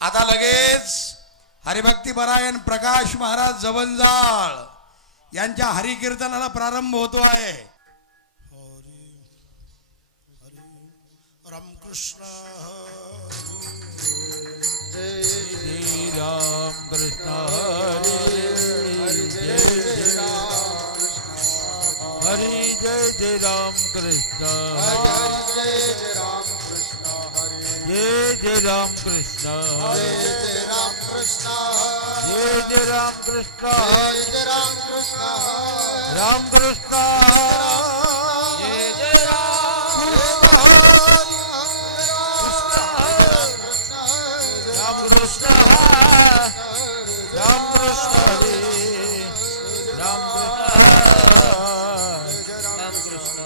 आता लगेच हरिभक्ती परायण प्रकाश महाराज जवंजाळ यांच्या हरिकीर्तनाला प्रारंभ होतो आहे. रामकृष्ण जय राम कृष्ण हरि जय जय राम कृष्ण जय जय राम कृष्ण जय राम कृष्ण जय जय राम कृष्ण जय राम कृष्ण राम कृष्ण जय जय राम राम कृष्ण राम कृष्ण राम कृष्ण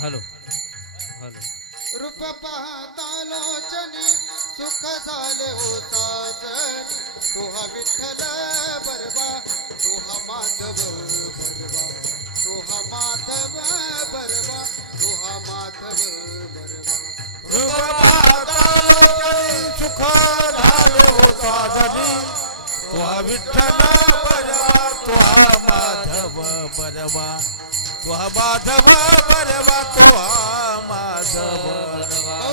हॅलो हॅलो रूप पाहतालोचनी सुख झाले होता जनी तुहा विठ्ठल बरबा तुहा माधव बरबा तुहा माधव बरबा तुहा माधव बरबा रूप पाहतालोचनी सुख झाले होता जनी तुहा विठ्ठल बरबा तुहा माधव बरबा तुहा माधव बरबा तुहा माधव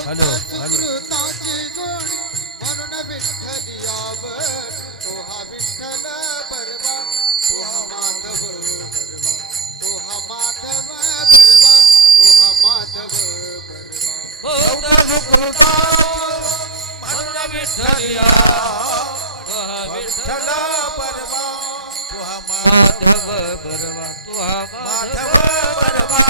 हॅलो सुकृताची जोडी म्हणून विठ्ठल यावर तुहा विठ्ठल बरबा तुहा माधव बरबा तुहा माधव बरबा तुहा माधव बरबा सुकृता म्हणून विठ्ठल तुहा विठ्ठल बरबा तुहा माधव बरबा तुहा माधव बरबा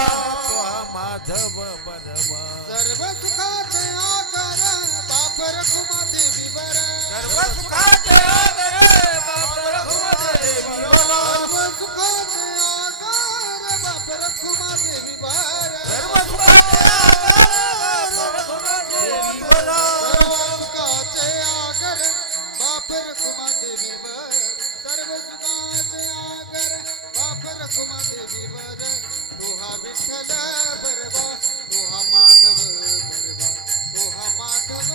तुहा माधव बरबा सर्व सुखाचे आगर बाप रखुमा देवी वर सर्व सुखाचे आगर बाप रखुमा देवी वर सर्व सुखाचे आगर बाप रखुमा देवी वर सर्व सुखाचे आगर बाप रखुमा देवी वर सर्व सुखाचे आगर बाप रखुमा देवी वर सर्व सुखाचे आगर बाप रखुमा देवी वर तुहा विठ्ठल बरबा तुहा माधव बरबा तुहा माधव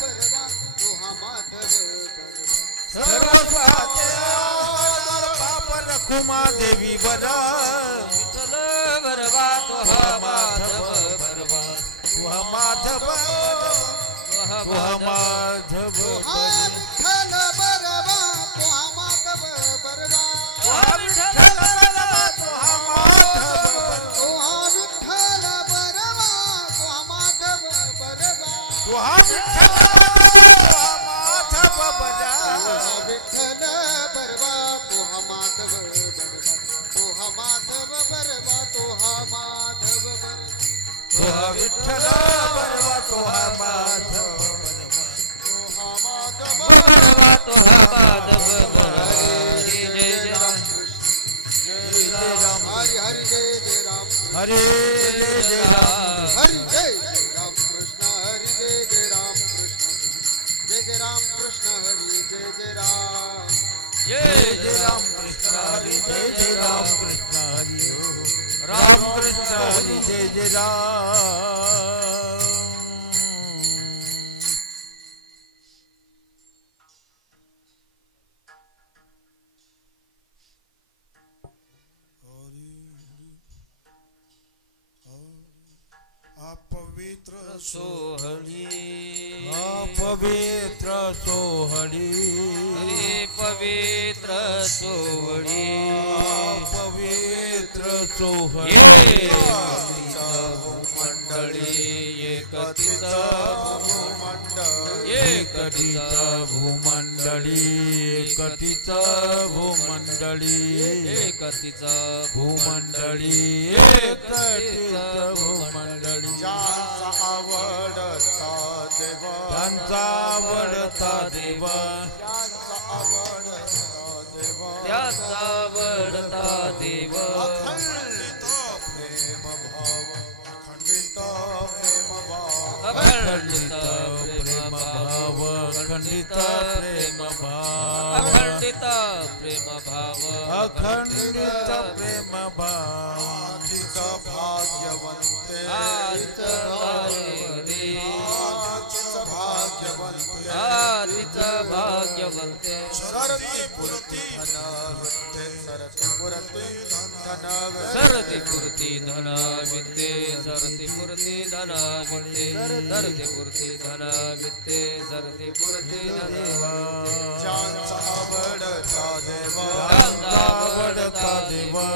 बरबा तुहा माधव बरबा सर्व सुखाचे आगर बाप रखुमा देवी वर विठ्ठल बरबा तुहा माधव बरबा तुहा माधव तुहा माधव तुहा विठ्ठल बरबा तुहा माधव बरबा तुहा विठ्ठल बरबा तुहा माधव तुहा विठ्ठल बरबा तुहा माधव बरबा तुहा विठ्ठल तुहा माधव बरबा तुहा विठ्ठल बरबा तुहा माधव बरबा तुहा माधव बरबा तुहा माधव बरबा तुहा विठ्ठल बरबा तुहा माधव तुहा माधव बरबा तुहा माधव बरबा जय जय राम जय जय राम हरि हरि जय जय राम हरे जय जय राम हरि जय जय राम कृष्ण हरि जय जय राम कृष्ण जय जय राम कृष्ण हरि जय जय राम जय जय राम कृष्ण हरि जय जय राम कृष्ण हरि राम कृष्ण हरि जय जय राम अपवित्र सोहळी अपवित्र सोहळी पवित्र सोहळी पवित्र सोहळी भूमंडळी एकतीच एकटीच भूमंडळी एकटीच भूमंडळी एकतीच भूमंडळी एकटीच भूमंडळी ज्यांचा आवडता देव त्यांचा आवडता देव ज्यांचा आवडता देव त्याचा आवडता अखंडित प्रेम भाव अखंडित प्रेम भाव अखंडित प्रेम भाव अखंडित प्रेम भाव अखंडित भाग्यवंते आदित भाग्यवंते बनते सरती पुरती धनवते सरती पुरती धनवते सरती पुरती धना वित्ते सरती पुरती धना वित्ते सरती पुरती धना वित्ते सरती पुरती धना ज्यांचा आवडता देवा ज्यांचा आवडता देवा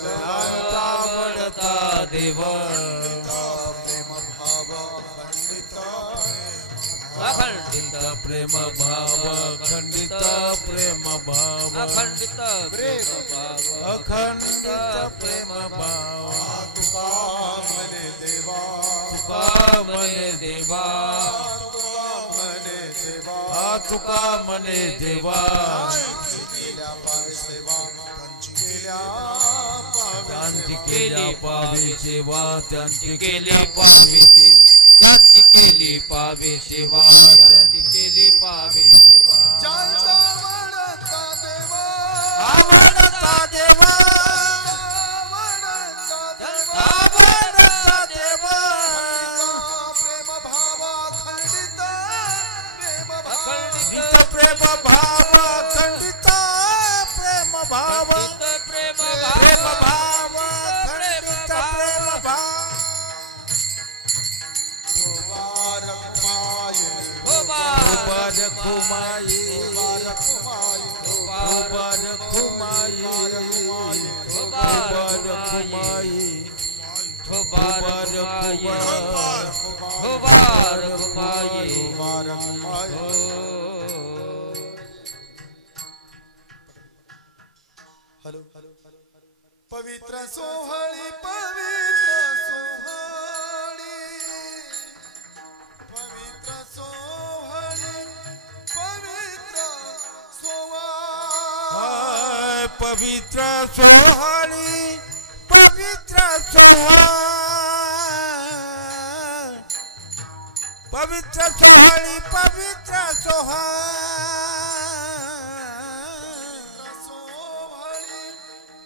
ज्यांचा आवडता देवा अखंडित प्रेम भाव अखंडित प्रेम भाव अखंडित प्रेम भाव अखंडित प्रेम भाव तुका मने देवा तुका मने देवा तुका मने देवा केल्या पावे सेवा त्यांची केली पावे सेवा त्यांची केली पावे त्यांची केली पावे सेवा त्यांची केली पावे सेवा ज्यांचा आवडता देवा आवडता देवा प्रेम भाव खंडित प्रेम भाव खंडित प्रेम भाव प्रेम प्रेम भाव खंडित प्रेम भाव खुमाई खुमाई हॅलो पवित्र सोहळी पवित्र सोहळी पवित्र सोहळी पवित्र सोहळी पवित्र सोहळी पवित्र सोहळी पवित्र सोहळी पवित्र सोहळी पवित्र सोहळी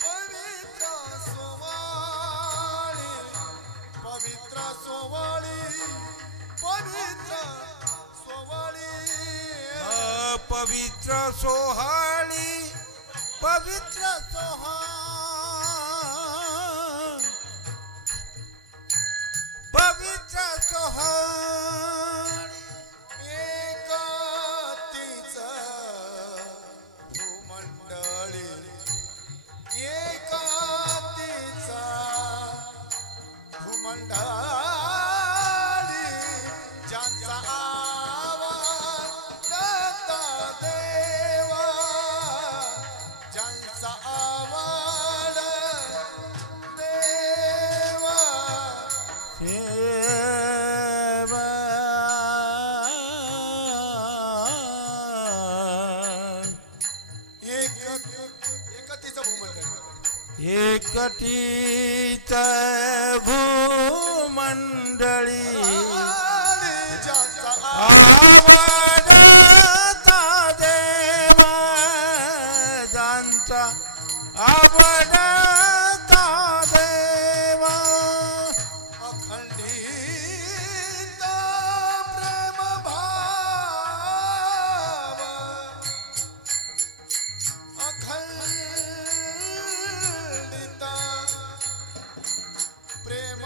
पवित्र सोहळी पवित्र सोहळी पवित्र सोहळी पवित्र सोहळी पवित्र सोहळी एकातीच भूमंडळी एकातीच भूमंडळी ज्यांचा आवडता देवा ज्यांचा आवड देवा एकतीच भूमंडळी एकटीच भूमंडळी आवडता देवा ज्यांचा आवडता देवा अखंडित प्रेम भाव अखंडित प्रेम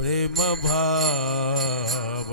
प्रेम भाव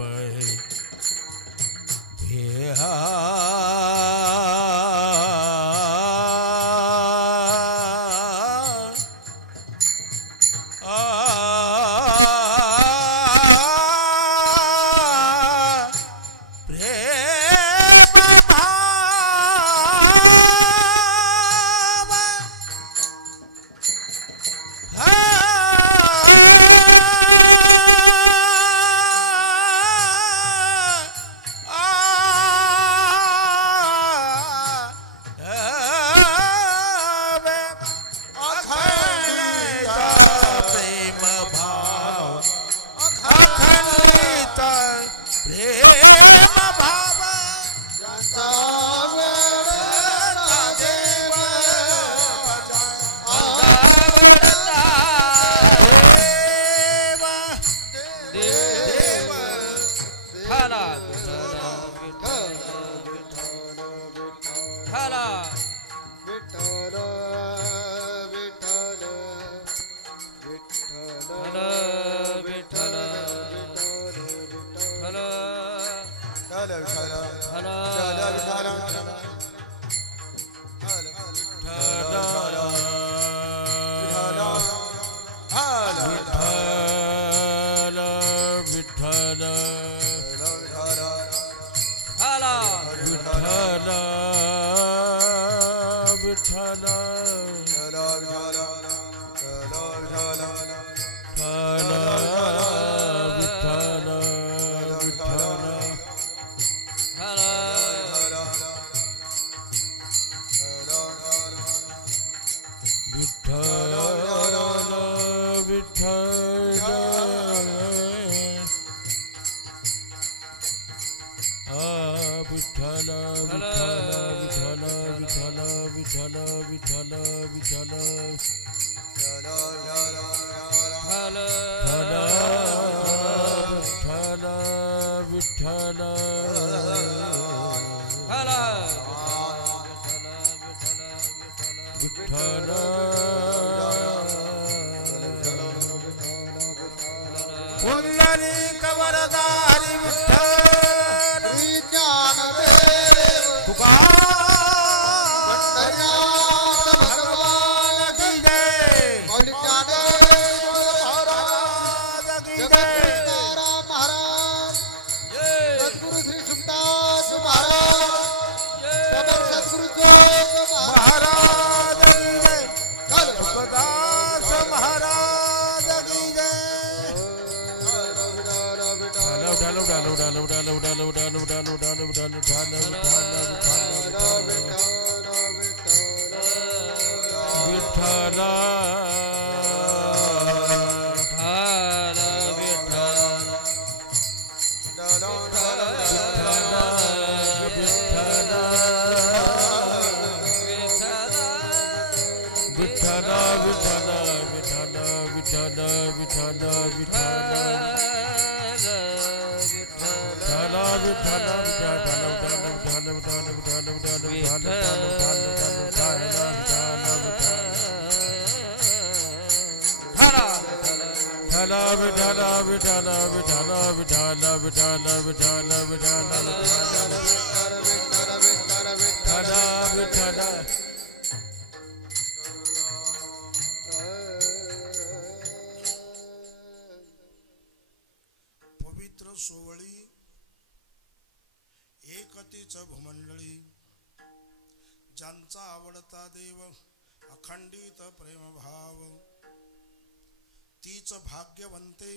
भाग्यवंते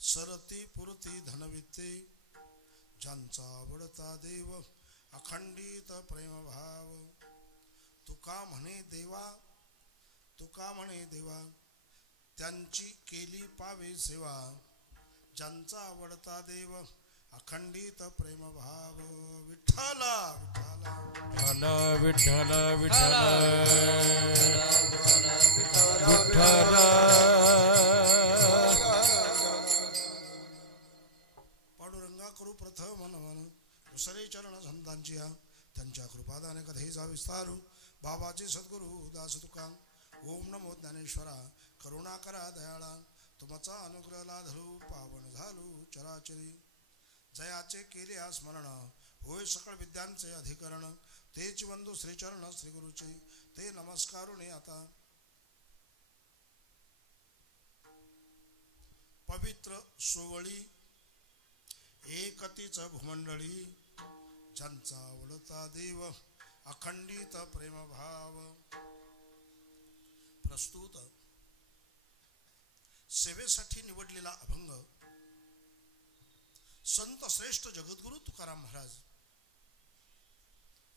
सरती पुरती धनविते ज्यांचा आवडता देव अखंडित प्रेम भाव तुका म्हणे देवा त्यांची केली पावे सेवा ज्यांचा आवडता देव अखंडित प्रेम भाव विठ्ठला विठ्ठला विठ्ठला विठ्ठला विठ्ठला पांडुरंगा करू प्रथम नमन दुसरे चरण संतांची त्यांच्या कृपादाने कथेचा विस्तार बाबाचे सद्गुरु दास तुका ओम नमो ज्ञानेश्वरा करुणा करा दयाळा तुमचा अनुग्रहला धरू पावन झालो चराचरी. जयाचे केले स्मरण होय सकळ विद्यांचे अधिकरण. तेच बंधू श्रीचरण श्री गुरुचे ते नमस्कारुणे आता. पवित्र सोवळी एकतीच भूमंडळी ज्यांचा वडता देव अखंडित प्रेमभाव. प्रस्तुत सेवेसाठी निवडलेला अभंग संत श्रेष्ठ जगद्गुरु तुकाराम महाराज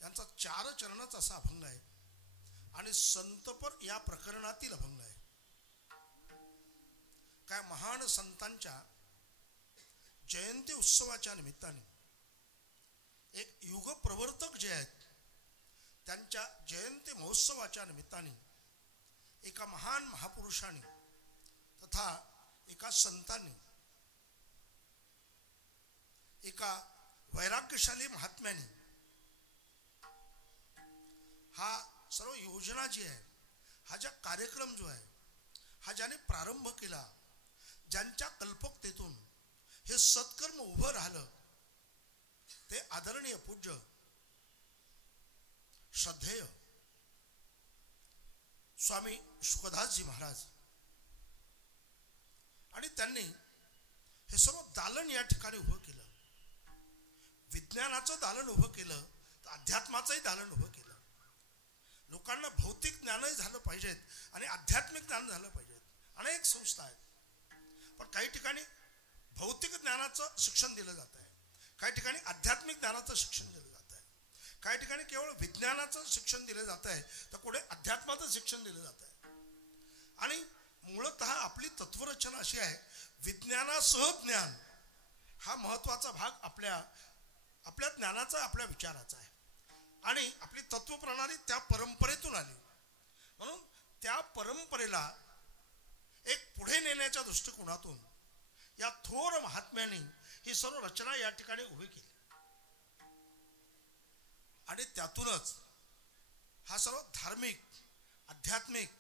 यांचा 4 चरणाचा असा अभंग आहे आणि संतपर या प्रकरणातील अभंग आहे. काय महान संतांच्या जयंती उत्सवाच्या निमित्ताने एक युग प्रवर्तक जे आहेत त्यांच्या जयंती महोत्सवाच्या निमित्ताने एका महान महापुरुषाने तथा एका संतांनी एका वैराग्यशाली महात्म्याने हा सर्व योजना जी आहे हा ज्या कार्यक्रम जो आहे हा ज्याने प्रारंभ केला ज्यांच्या कल्पकतेतून हे सत्कर्म उभं राहिलं ते आदरणीय पूज्य श्रद्धेय स्वामी शुकदासजी महाराज. आणि त्यांनी हे सर्व दालन या ठिकाणी उभं केलं. विज्ञानाचं दालन उभं केलं तर अध्यात्माचंही दालन उभं केलं. लोकांना भौतिक ज्ञानही झालं पाहिजेत आणि आध्यात्मिक ज्ञान झालं पाहिजेत. अनेक संस्था आहेत पण काही ठिकाणी भौतिक ज्ञानाचं शिक्षण दिलं जात आहे, काही ठिकाणी आध्यात्मिक ज्ञानाचं शिक्षण दिलं जात आहे, काही ठिकाणी केवळ विज्ञानाचं शिक्षण दिलं जात आहे तर पुढे अध्यात्माचं शिक्षण दिलं जात आहे. आणि मूलतः आपली तत्वरचना अशी आहे विज्ञानासह ज्ञान हा महत्त्वाचा भाग आपल्या ज्ञानाचा आपल्या विचाराचा आहे. आणि आपली तत्वप्रणाली त्या परंपरेतून आली म्हणून त्या परंपरेला एक पुढे नेण्याच्या दृष्टिकोनातून या थोर महात्म्याने ही सर्व रचना या ठिकाणी उभी केली. आणि त्यातूनच हा सर्व धार्मिक आध्यात्मिक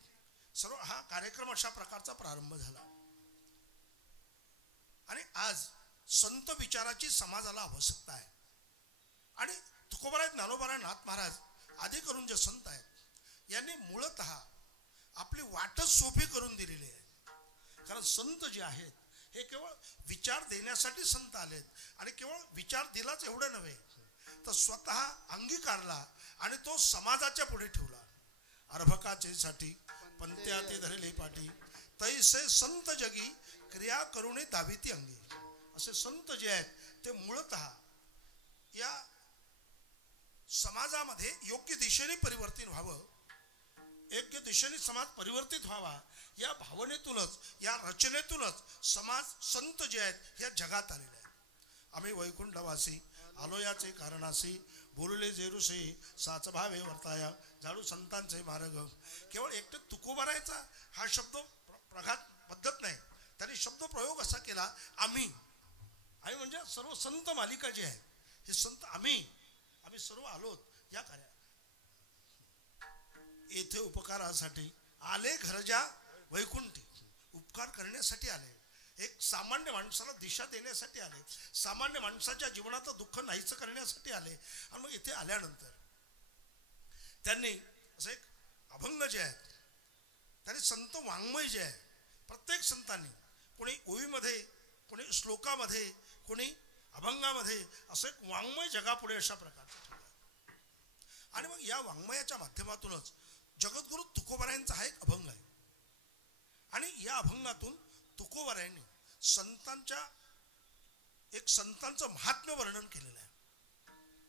सर्व हा कार्यक्रम अशा प्रकारचा प्रारंभ झाला. आणि आज संत विचाराची समाजाला आवश्यकता आहे. आणि तुकोबाराय ज्ञानोबाराय नाथ महाराज आदी करून जे संत आहेत यांनी मूलतः आपली वाटच सोपी करून दिलेली आहे. कारण संत जे आहेत हे केवळ विचार देण्यासाठी संत आलेत आणि केवळ विचार दिलाच एवढं नव्हे तर स्वतः अंगीकारला आणि तो समाजाच्या पुढे ठेवला. अर्भकाचे साठी पंत्या ते धरले पाठी तैसे संत जगी क्रिया करुणे दाविती अंगी. असे संत जे आहेत ते मूलतः या समाजामध्ये योग्य दिशेने परिवर्तन व्हावं, योग्य दिशेने समाज परिवर्तित व्हावा या भावनेतूनच या रचनेतूनच समाज संत जे आहेत या जगात आलेले आहेत. आम्ही वैकुंठवासी आलो याचे कारणासी बोलले जेरुसे साच भावे वर्ताया झाडू संतांचे मार्ग. केवळ एकटे तुकोबारायचा हा शब्द प्रघात पद्धत नाही, त्यांनी शब्द प्रयोग असा केला आम्ही म्हणजे सर्व संत मालिका जी आहे हे संत आम्ही सर्व आलोत या कार्या येथे उपकारासाठी आले घरजा वैकुंठी. उपकार करण्यासाठी आले, एक सामान्य माणसाला दिशा देण्यासाठी आले, सामान्य माणसाच्या जीवनाचं दुःख नाहीचं करण्यासाठी आले. आणि मग इथे आल्यानंतर त्यांनी असं एक अभंग जे आहेत त्यांनी संत वाङ्मय जे आहे प्रत्येक संतांनी कोणी ओवीमध्ये कोणी श्लोकामध्ये कोणी अभंगामध्ये असं एक वाङ्मय जगापुढे अशा प्रकारचं ठेवलं. आणि मग या वाङ्मयाच्या माध्यमातूनच जगद्गुरु तुकोबारायांचा हा एक अभंग आहे. आणि या अभंगातून तुकोबारायांनी संतांचं महात्म्य वर्णन केलेलं आहे.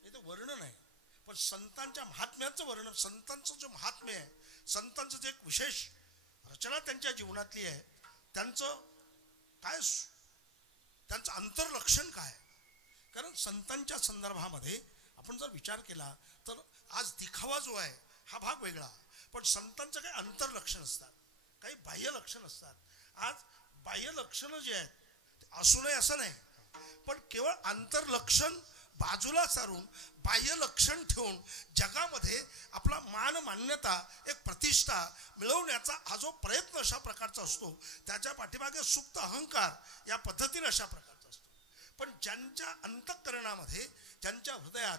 इथं वर्णन आहे पण संतांच्या महात्म्याचं वर्णन, संतांचं जे महात्म्य आहे, संतांचं जे एक विशेष रचना त्यांच्या जीवनातली आहे, त्यांचं अंतर्लक्षण काय. कारण संतांच्या संदर्भामध्ये आपण जर विचार केला तर आज दिखावा जो आहे हा भाग वेगळा, पण संतांचं काही अंतर्लक्षण असतात, काही बाह्य लक्षण असतात. आज बाह्य लक्षणं जे आहेत असू नये असं नाही, पण केवळ अंतर्लक्षण बाजूला सारून बाह्य लक्षण ठेवून जगामध्ये आपला मान मान्यता एक प्रतिष्ठा मिळवण्याचा हा जो प्रयत्न अशा प्रकारचा असतो त्याच्या पाठीमागे सुप्त अहंकार या पद्धतीने अशा प्रकारचा असतो. पण ज्यांच्या अंतःकरणामध्ये ज्यांच्या हृदयात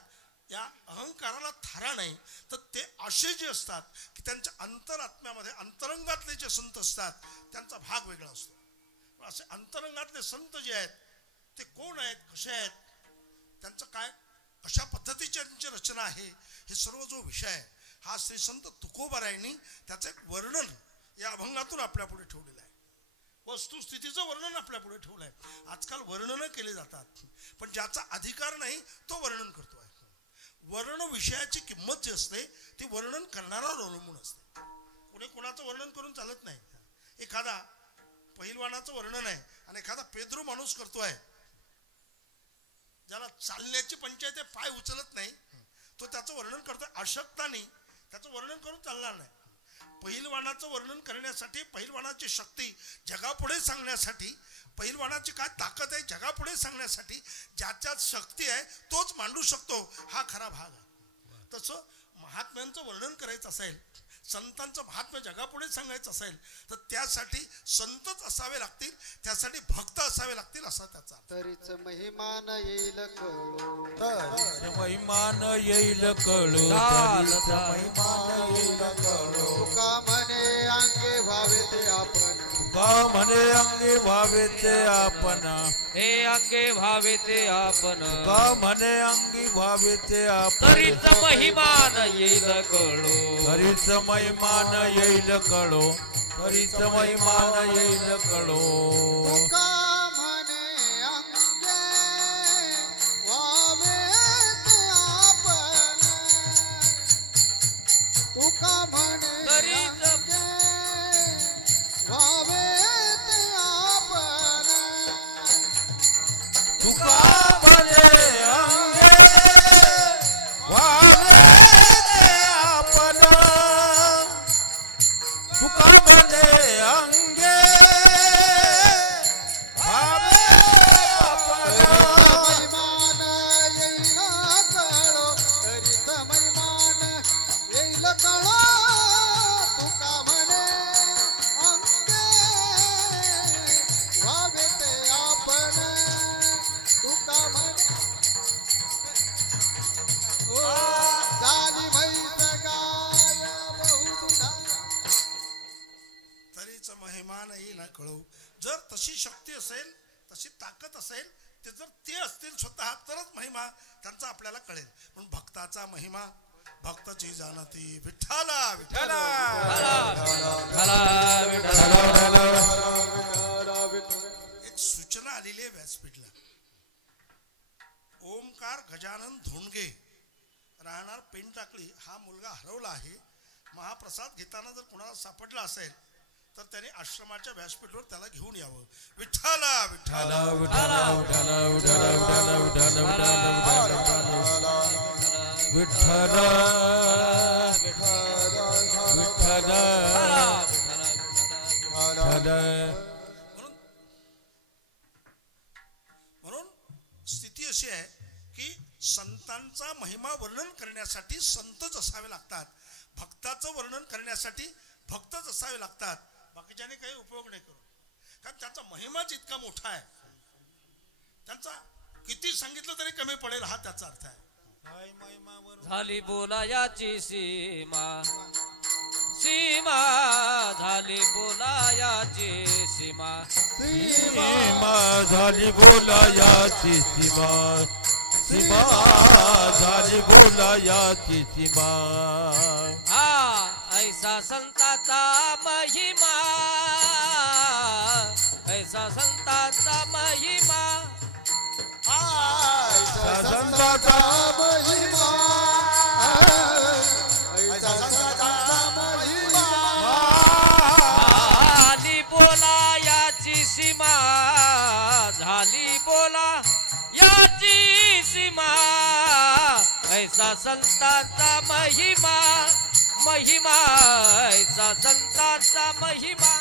या अहंकाराला थारा नाही तर ते असे जे असतात की त्यांच्या अंतरात्म्यामध्ये अंतरंगातले जे संत असतात त्यांचा भाग वेगळा असतो. असे अंतरंगातले संत जे आहेत ते कोण आहेत, कसे आहेत, त्यांचं काय, अशा पद्धतीची त्यांची रचना आहे, हे सर्व जो विषय आहे हा श्री संत तुकोबारायांनी त्याचं एक वर्णन या अभंगातून आपल्या पुढे ठेवलेलं आहे. वस्तुस्थितीचं वर्णन आपल्या पुढे ठेवलं आहे. आजकाल वर्णनं केले जातात पण ज्याचा अधिकार नाही तो वर्णन करतो आहे. वर्ण विषयाची किंमत जी असते ती वर्णन करणाऱ्यावर अवलंबून असते. कोणी कोणाचं वर्णन करून चालत नाही. एखादा पहिलवानाचं वर्णन आहे आणि एखादा पेद्रू माणूस करतोय, ज्याला चालण्याची पंचायत आहे, पाय उचलत नाही, तो त्याचं वर्णन करतोय. अशक्ताने त्याचं वर्णन करून चालणार नाही. पहिलवानाचं वर्णन करण्यासाठी, पहिलवानाची शक्ती जगापुढे सांगण्यासाठी, पहिलवानाची काय ताकद आहे जगापुढे सांगण्यासाठी ज्याच्यात शक्ती आहे तोच मांडू शकतो, हा खरा भाग आहे. तसं महात्म्यांचं वर्णन करायचं असेल, संतांचं महात्म्य जगापुढे सांगायचं असेल तर त्यासाठी संतच असावे लागतील, त्यासाठी भक्त असावे लागतील असा त्याचा अर्थ. तरीच महिमान येईल कळो, महिमान येईल कळो, तरीच महिमान येईल कळो. तुका म्हणे अंगे व्हावे ते आपण, तुका म्हणे अंगे व्हावे ते आपण, हे अंगे व्हावे ते आपण. तुका म्हणे अंगी व्हावे ते आपण. तरीच महिमान येईल कळो, तरीच महिमान येईल कळो, तरीच महिमान येईल कळो. तुका म्हणे अंगे व्हावे ते आपण, तुका म्हणे तरीच अंगे व्हावे ते आपण, तुका म्हणे अंगे व्हावे ते आपण, तुका म्हणे अंगे व्हावे आपण. महिमान येईल कळो, तरीच महिमान येईल कळो. तुका म्हणे अंगे व्हावे ते आपण, तुका म्हणे ओ झाली म्हैस गाय बहुधा. तरीच महिमान येईल कळो. जर तशी शक्ती असेल, तशी ताकद असेल, ते जर ते असतील स्वतः तरच महिमा त्यांचा आपल्याला कळेल. पण भक्ताचा महिमा भक्ताची जाणती विठ्ठला विठ्ठला. एक सूचना आलेली आहे व्यासपीठला. ओमकार गजानन धोंडगे राहणार पेन टाकळी हा मुलगा हरवला आहे. महाप्रसाद घेताना जर कुणाला सापडला असेल तर त्याने आश्रमाच्या व्यासपीठावर त्याला घेऊन यावं. विठ्ठला विठ्ठला विठ्ठला विठ्ठला विठ्ठला विठ्ठला विठ्ठला विठ्ठला विठ्ठला म्हणून स्थिती अशी आहे की संतांचा महिमा वर्णन करण्यासाठी संतच असावे लागतात, भक्ताचं वर्णन करण्यासाठी भक्तच असावे लागतात. बाकीच्याने काही उपयोग नाही करू, कारण त्याचा महिमाच इतका मोठा आहे, त्यांचा किती सांगितलं तरी कमी पडेल, हा त्याचा अर्थ आहे. झाली बोलायाची सीमा, सीमा झाली बोलायाची सीमा. सीमा झाली बोलायाची सीमा, सीमा झाली बोलायाची सीमा. हा ऐसा संताचा महिमा, ऐसा संताचा महिमा. संताचा महिमा, ऐसा संताचा महिमा. झाली बोला याची सीमा, झाली बोला याची सीमा. ऐसा संतांचा महिमा, महिमा ऐसा संतांचा महिमा.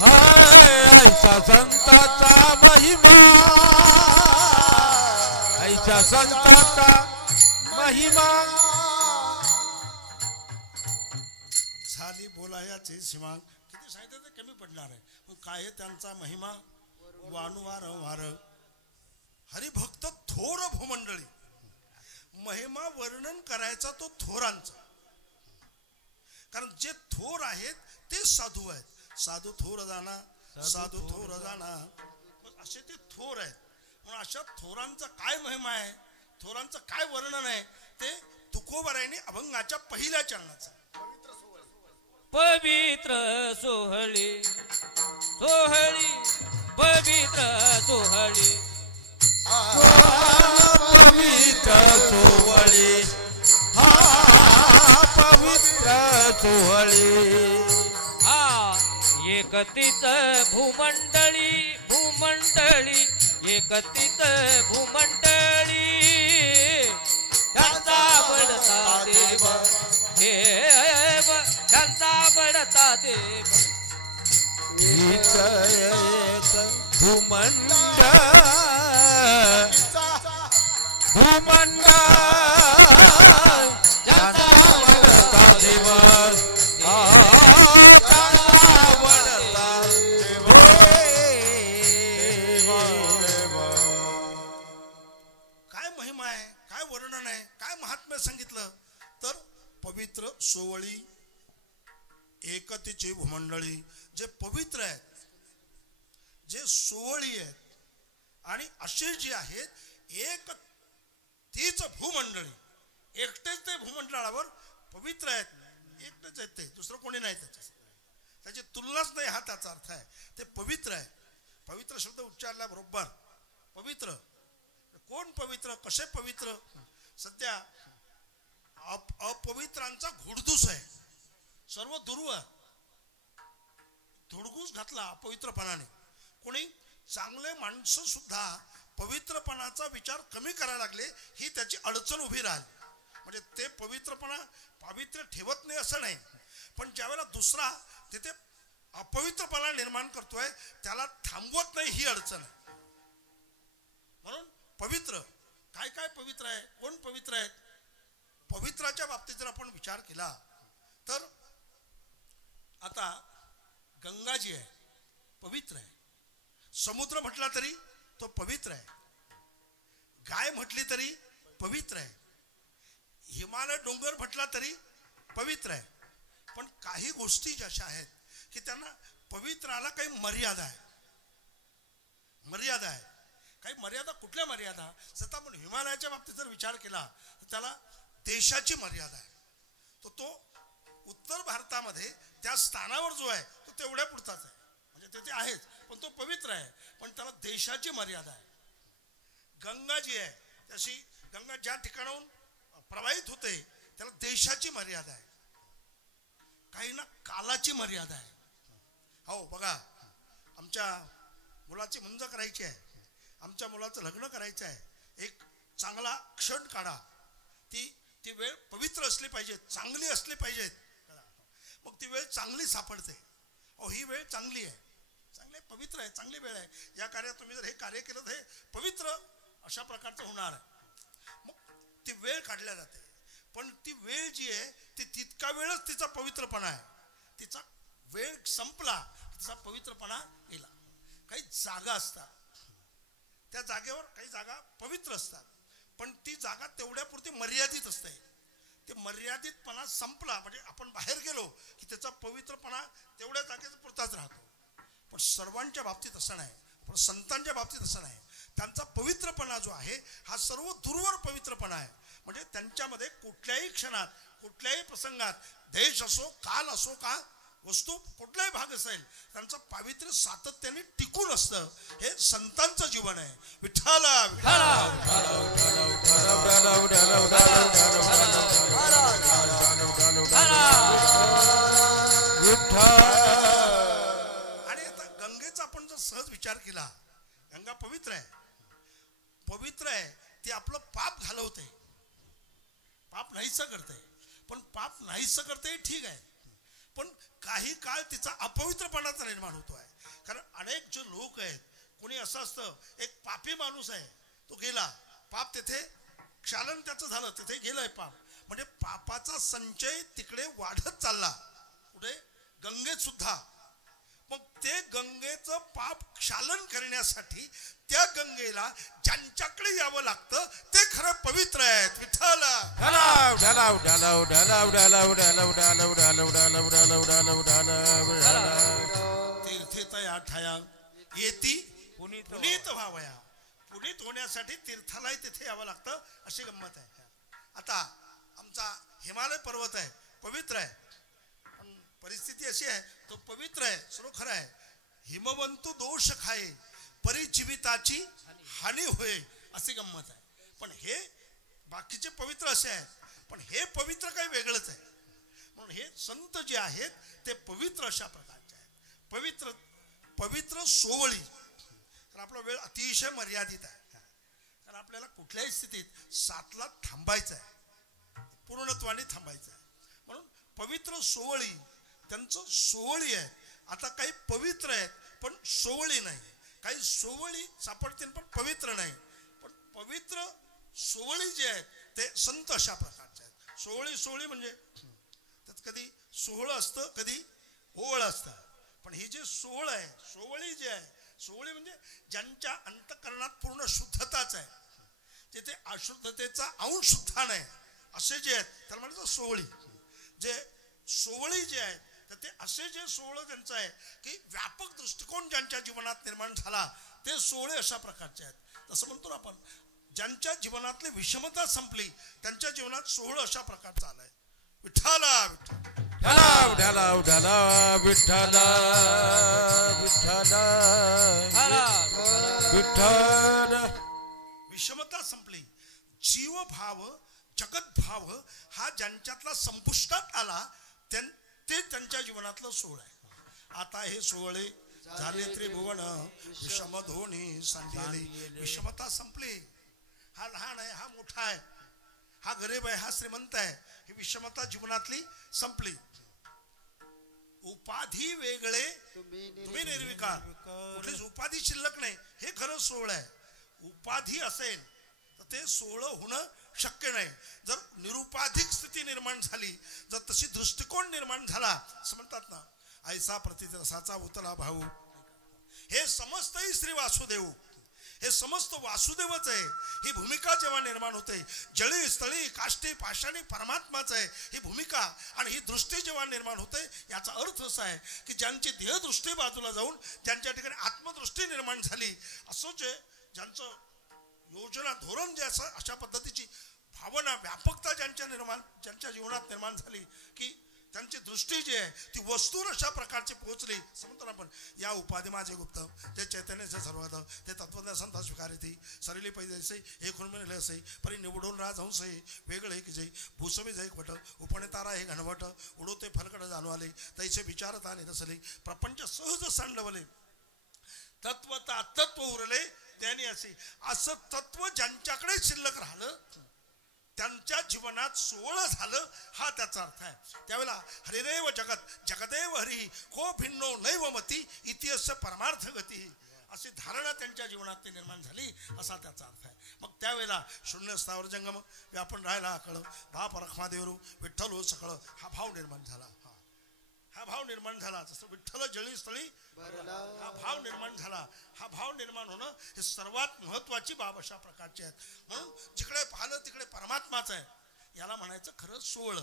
हाय ऐसा संताचा महिमा, ऐसा अशा संतांचा महिमा झाली बोलायाचे सीमा. किती सांगितलं ते कमी पडणार आहे. पण काय आहे त्यांचा महिमा वानुवार वार. हरिभक्त थोर भूमंडळी. महिमा वर्णन करायचा तो थोरांचा. कारण जे थोर आहेत ते साधू आहेत. साधू थोर जाणा साधू थोर जाणा असे ते थोर आहेत. म्हणून अशा थोरांचा काय महिमा आहे, थोरांचं काय वर्णन आहे ते तुकोबारायांनी अभंगाच्या पहिल्या चरणाचं पवित्र सोहळी सोहळी पवित्र सोहळी पवित्र सोहळी हा पवित्र सोहळी हा एकतीच भूमंडळी भूमंडळी एकतीच भूमंडळी त्यांचा बडता देव देव त्यांचा बडता देव एक एक भूमंडळ भूमंडळ त्यांचा वडता दिवस काय महिमा आहे, काय वर्णन आहे, काय महात्म्य सांगितलं तर पवित्र सोवळी एकतेची भूमंडळी. जे पवित्र आहेत, जे सोवळी आहेत आणि असे जे आहेत एक तीच भूमंडळी. एकटेच ते भूमंडळावर पवित्र आहेत. एकटेच आहेत ते, दुसरं कोणी नाही त्याची तुलनाच नाही. हा त्याचा अर्थ आहे. ते पवित्र आहे. पवित्र शब्द उच्चारल्याबरोबर पवित्र कोण पवित्र, कसे पवित्र. सध्या अपवित्रांचा घुडदूस आहे. सर्व दुर्व धुडगूस घातला अपवित्रपणाने. कोणी चांगले माणसं सुद्धा पवित्रपणाचा विचार कमी करायला लागले. ही त्याची अडचण उभी राहिली. म्हणजे ते पवित्र ठेवत नाही असं नाही, पण ज्यावेळेला दुसरा तिथे अपवित्रपणा निर्माण करतोय त्याला थांबवत नाही, ही अडचण आहे. म्हणून पवित्र काय काय पवित्र आहे, कोण पवित्र आहेत. पवित्राच्या बाबतीत जर आपण विचार केला तर आता गंगाजी आहे, पवित्र आहे. समुद्र म्हटला तरी तो पवित्र आहे. गाय म्हटली तरी पवित्र आहे. हिमालय डोंगर म्हटला तरी पवित्र आहे. पण काही गोष्टी अशा आहेत की त्यांना पवित्राला काही मर्यादा आहे. मर्यादा आहे. काही मर्यादा. कुठल्या मर्यादा. सध्या आपण हिमालयाच्या बाबतीत जर विचार केला तर त्याला देशाची मर्यादा आहे. तो उत्तर भारतामध्ये त्या स्थानावर जो आहे तो तेवढ्या पुरताच आहे. म्हणजे तेथे आहेच, पण तो पवित्र आहे. पण त्याला देशाची मर्यादा आहे. गंगा जी आहे तशी गंगा ज्या ठिकाणाहून प्रवाहित होते त्याला देशाची मर्यादा आहे. काही ना कालाची मर्यादा आहे. हो बघा, आमच्या मुलाची मुंज करायची आहे, आमच्या मुलाचं लग्न करायचं आहे. एक चांगला क्षण काढा. ती वेळ पवित्र असली पाहिजे, चांगली असली पाहिजे. मग ती वेळ चांगली सापडते. ही वेळ चांगली आहे, चांगली पवित्र आहे, चांगली वेळ आहे. या कार्यात तुम्ही जर हे कार्य केलं तर हे पवित्र अशा प्रकारचं होणार आहे. मग ती वेळ काढल्या जाते. पण ती वेळ जी आहे ती तितका वेळच तिचा पवित्रपणा आहे. तिचा वेळ संपला तिचा पवित्रपणा गेला. काही जागा असतात, त्या जागेवर काही जागा पवित्र असतात, पण ती जागा तेवढ्यापुरती मर्यादित असते. ते मर्यादितपणा संपला म्हणजे आपण बाहेर गेलो की त्याचा पवित्रपणा तेवढ्या जागेचा पुरताच राहतो. पण सर्वांच्या बाबतीत असं नाही, पण संतांच्या बाबतीत असं नाही. त्यांचा पवित्रपणा जो आहे हा सर्व दूरवर पवित्रपणा आहे. म्हणजे त्यांच्यामध्ये कुठल्याही क्षणात, कुठल्याही प्रसंगात, देश असो, काल असो, का वस्तू कुठलाही भाग असेल, त्यांचं पावित्र्य सातत्याने टिकून असतं. हे संतांचं जीवन आहे. विठ्ठला आणि आता गंगेचा आपण जर सहज विचार केला, गंगा पवित्र आहे. पवित्र आहे ती आपलं पाप घालवते, पाप नाहीसं करते. पण पाप नाहीसं करते ठीक आहे, पण काही काळ तिचा अपवित्रपणाचा निर्माण होतो आहे. कारण अनेक जे लोक आहेत, कोणी असं असतं एक पापी माणूस आहे, तो गेला पाप तेथे क्षालन त्याचं झालं, तिथे गेलंय पाप. म्हणजे पापाचा संचय तिकडे वाढत चालला. कुठे? गंगेत सुद्धा. मग ते गंगेचं पाप क्षालन करण्यासाठी त्या गंगेला ज्यांच्याकडे यावं लागतं ते खरं पवित्र आहेत. विठ्ठल ढालाव ढालाव ढालाव ढालाव ढालाव ढालाव ढालाव ढालाव ढालाव ढालाव ढालाव ढालाव तीर्थेत या ठाया येती पुनीत व्हावया. पुनीत होण्यासाठी तीर्थालाही तिथे यावं लागतं, अशी गंमत आहे. आता आमचा हिमालय पर्वत आहे, पवित्र आहे, पण परिस्थिती अशी आहे तो पवित्र आहे, सर्व खरं आहे. हिमवंतू दोष खाये परिजीविताची हानी होय, अशी गंमत आहे. पण हे बाकीचे पवित्र असे आहेत, पण हे पवित्र काही वेगळंच आहे. म्हणून हे संत जे आहेत ते पवित्र अशा प्रकारचे आहेत. पवित्र पवित्र सोवळी. तर आपला वेळ अतिशय मर्यादित आहे, कारण आपल्याला कुठल्याही स्थितीत 7ला थांबायचं आहे, पूर्णत्वाने थांबायचं आहे. म्हणून पवित्र सोवळी, त्यांचं सोवळी आहे. आता काही पवित्र आहेत पण सोवळी नाही, काही सोवळी सापडतील पण पवित्र नाही. पण पवित्र सोवळी जे आहेत ते संत अशा प्रकारचे आहेत. सोवळी म्हणजे त्यात कधी सोहळ असतं, कधी ओवळ असतं. पण ही जे सोहळ आहे, सोवळी जे आहे, सोवळी म्हणजे ज्यांच्या अंतःकरणात पूर्ण शुद्धताच आहे, जिथे अशुद्धतेचा अंश सुद्धा नाही, असे जे आहेत त्याला म्हणायचं सोवळी. जे सोवळी जे आहेत तर ते असे जे सोहळ त्यांचं आहे की व्यापक दृष्टिकोन ज्यांच्या जीवनात निर्माण झाला ते सोहळे अशा प्रकारचे आहेत. तसं म्हणतो ना आपण, ज्यांच्या जीवनातली विषमता संपली त्यांच्या जीवनात सोहळ अशा प्रकारचा आलाय. विठ्ठला विठ्ठल ढालाव ढालाव ढालाव विठ्ठल विठ्ठल विठ्ठल. विषमता संपली, जीवभाव जगतभाव हा ज्यांच्यातला संपुष्टात आला ते त्यांच्या जीवनातलं सोहळ आहे. आता हे सोहळे झाले त्रिभुवन विषम धोनी सांडले. विषमता संपली. हा लहान आहे, हा मोठा आहे, हा गरीब आहे, हा श्रीमंत आहे, ही विषमता जीवनातली संपली. उपाधी वेगळे तुम्ही निर्विकार. कुठलीच उपाधी शिल्लक नाही, हे खरं सोहळ आहे. उपाधी असेल तर ते सोहळ होणं शक्य नाही. जर निरुपाधिक स्थिती निर्माण झाली, जर तशी दृष्टिकोन निर्माण झाला, असं म्हणतात ना, ऐसा प्रतिरसाचा उतला भाऊ, हे समस्तही श्री वासुदेव, हे समस्त वासुदेवच आहे. ही भूमिका जेव्हा निर्माण होते, जळी स्थळी काष्टी पाषाणी परमात्माच आहे ही भूमिका, आणि ही दृष्टी जेव्हा निर्माण होते याचा अर्थ असा आहे की ज्यांची देहदृष्टी बाजूला जाऊन ज्यांच्या ठिकाणी आत्मदृष्टी निर्माण झाली, असं जे ज्यांचं योजना धोरण जे असं अशा पद्धतीची भावना व्यापकता ज्यांच्या जीवनात निर्माण झाली की त्यांची दृष्टी जी आहे ती वस्तूर अशा प्रकारची पोहोचली. समजतो ना आपण, या उपाधी माझे गुप्त जे चैतन्य जे सर्वात ते तत्वज्ञ संत स्वीकारिती सरली पैसे हे खुर्मिले असे परी निवडून राजहंस हे वेगळे की जै भूसवी जै वट उपणे तारा हे घनवट उडोते फलकड जाणू आले तैसे विचारता निरसले प्रपंच सहज सांडवले तत्वता तत्व उरले त्याने असे. असं तत्व ज्यांच्याकडे शिल्लक राहिलं त्यांच्या जीवनात सोहळ झालं, हा त्याचा अर्थ आहे. त्यावेळेला हरिरेव जगत जगदेव हरी को भिन्नो नैवमती इतिहास परमार्थ गती, अशी धारणा त्यांच्या जीवनात निर्माण झाली, असा त्याचा अर्थ आहे. मग त्यावेळेला शून्य स्थावर जंगम व्यापन राहिला कळ बाप रखमादेवरू विठ्ठल हो सकळ, हा भाव निर्माण झाला. हा भाव निर्माण झाला. जसं विठ्ठल जळी स्थळी हा भाव निर्माण झाला. हा भाव निर्माण होणं हे सर्वात महत्वाची बाब अशा प्रकारची आहेत. म्हणून जिकडे पाहिलं तिकडे परमात्माच आहे, याला म्हणायचं खरं सोहळ.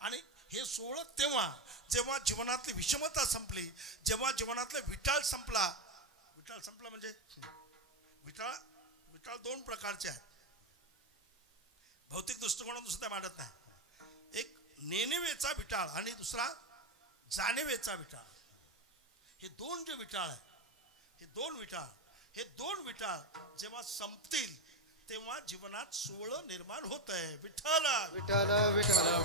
आणि हे सोहळ तेव्हा जेव्हा जीवनातली विषमता संपली, जेव्हा जीवनातले विटाळ संपला. विटाळ संपला म्हणजे विटाळ दोन प्रकारचे आहेत, भौतिक दृष्टिकोनातून सुद्धा मांडत नाही. एक नेणिवेचा विटाळ आणि दुसरा जाणिवेचा विटाळ. हे दोन जे विटाळ आहे, हे दोन विटाळ जेव्हा संपतील तेव्हा जीवनात सोहळ निर्माण होत आहे. विठ्ठल विठ्ठल विठ्ठल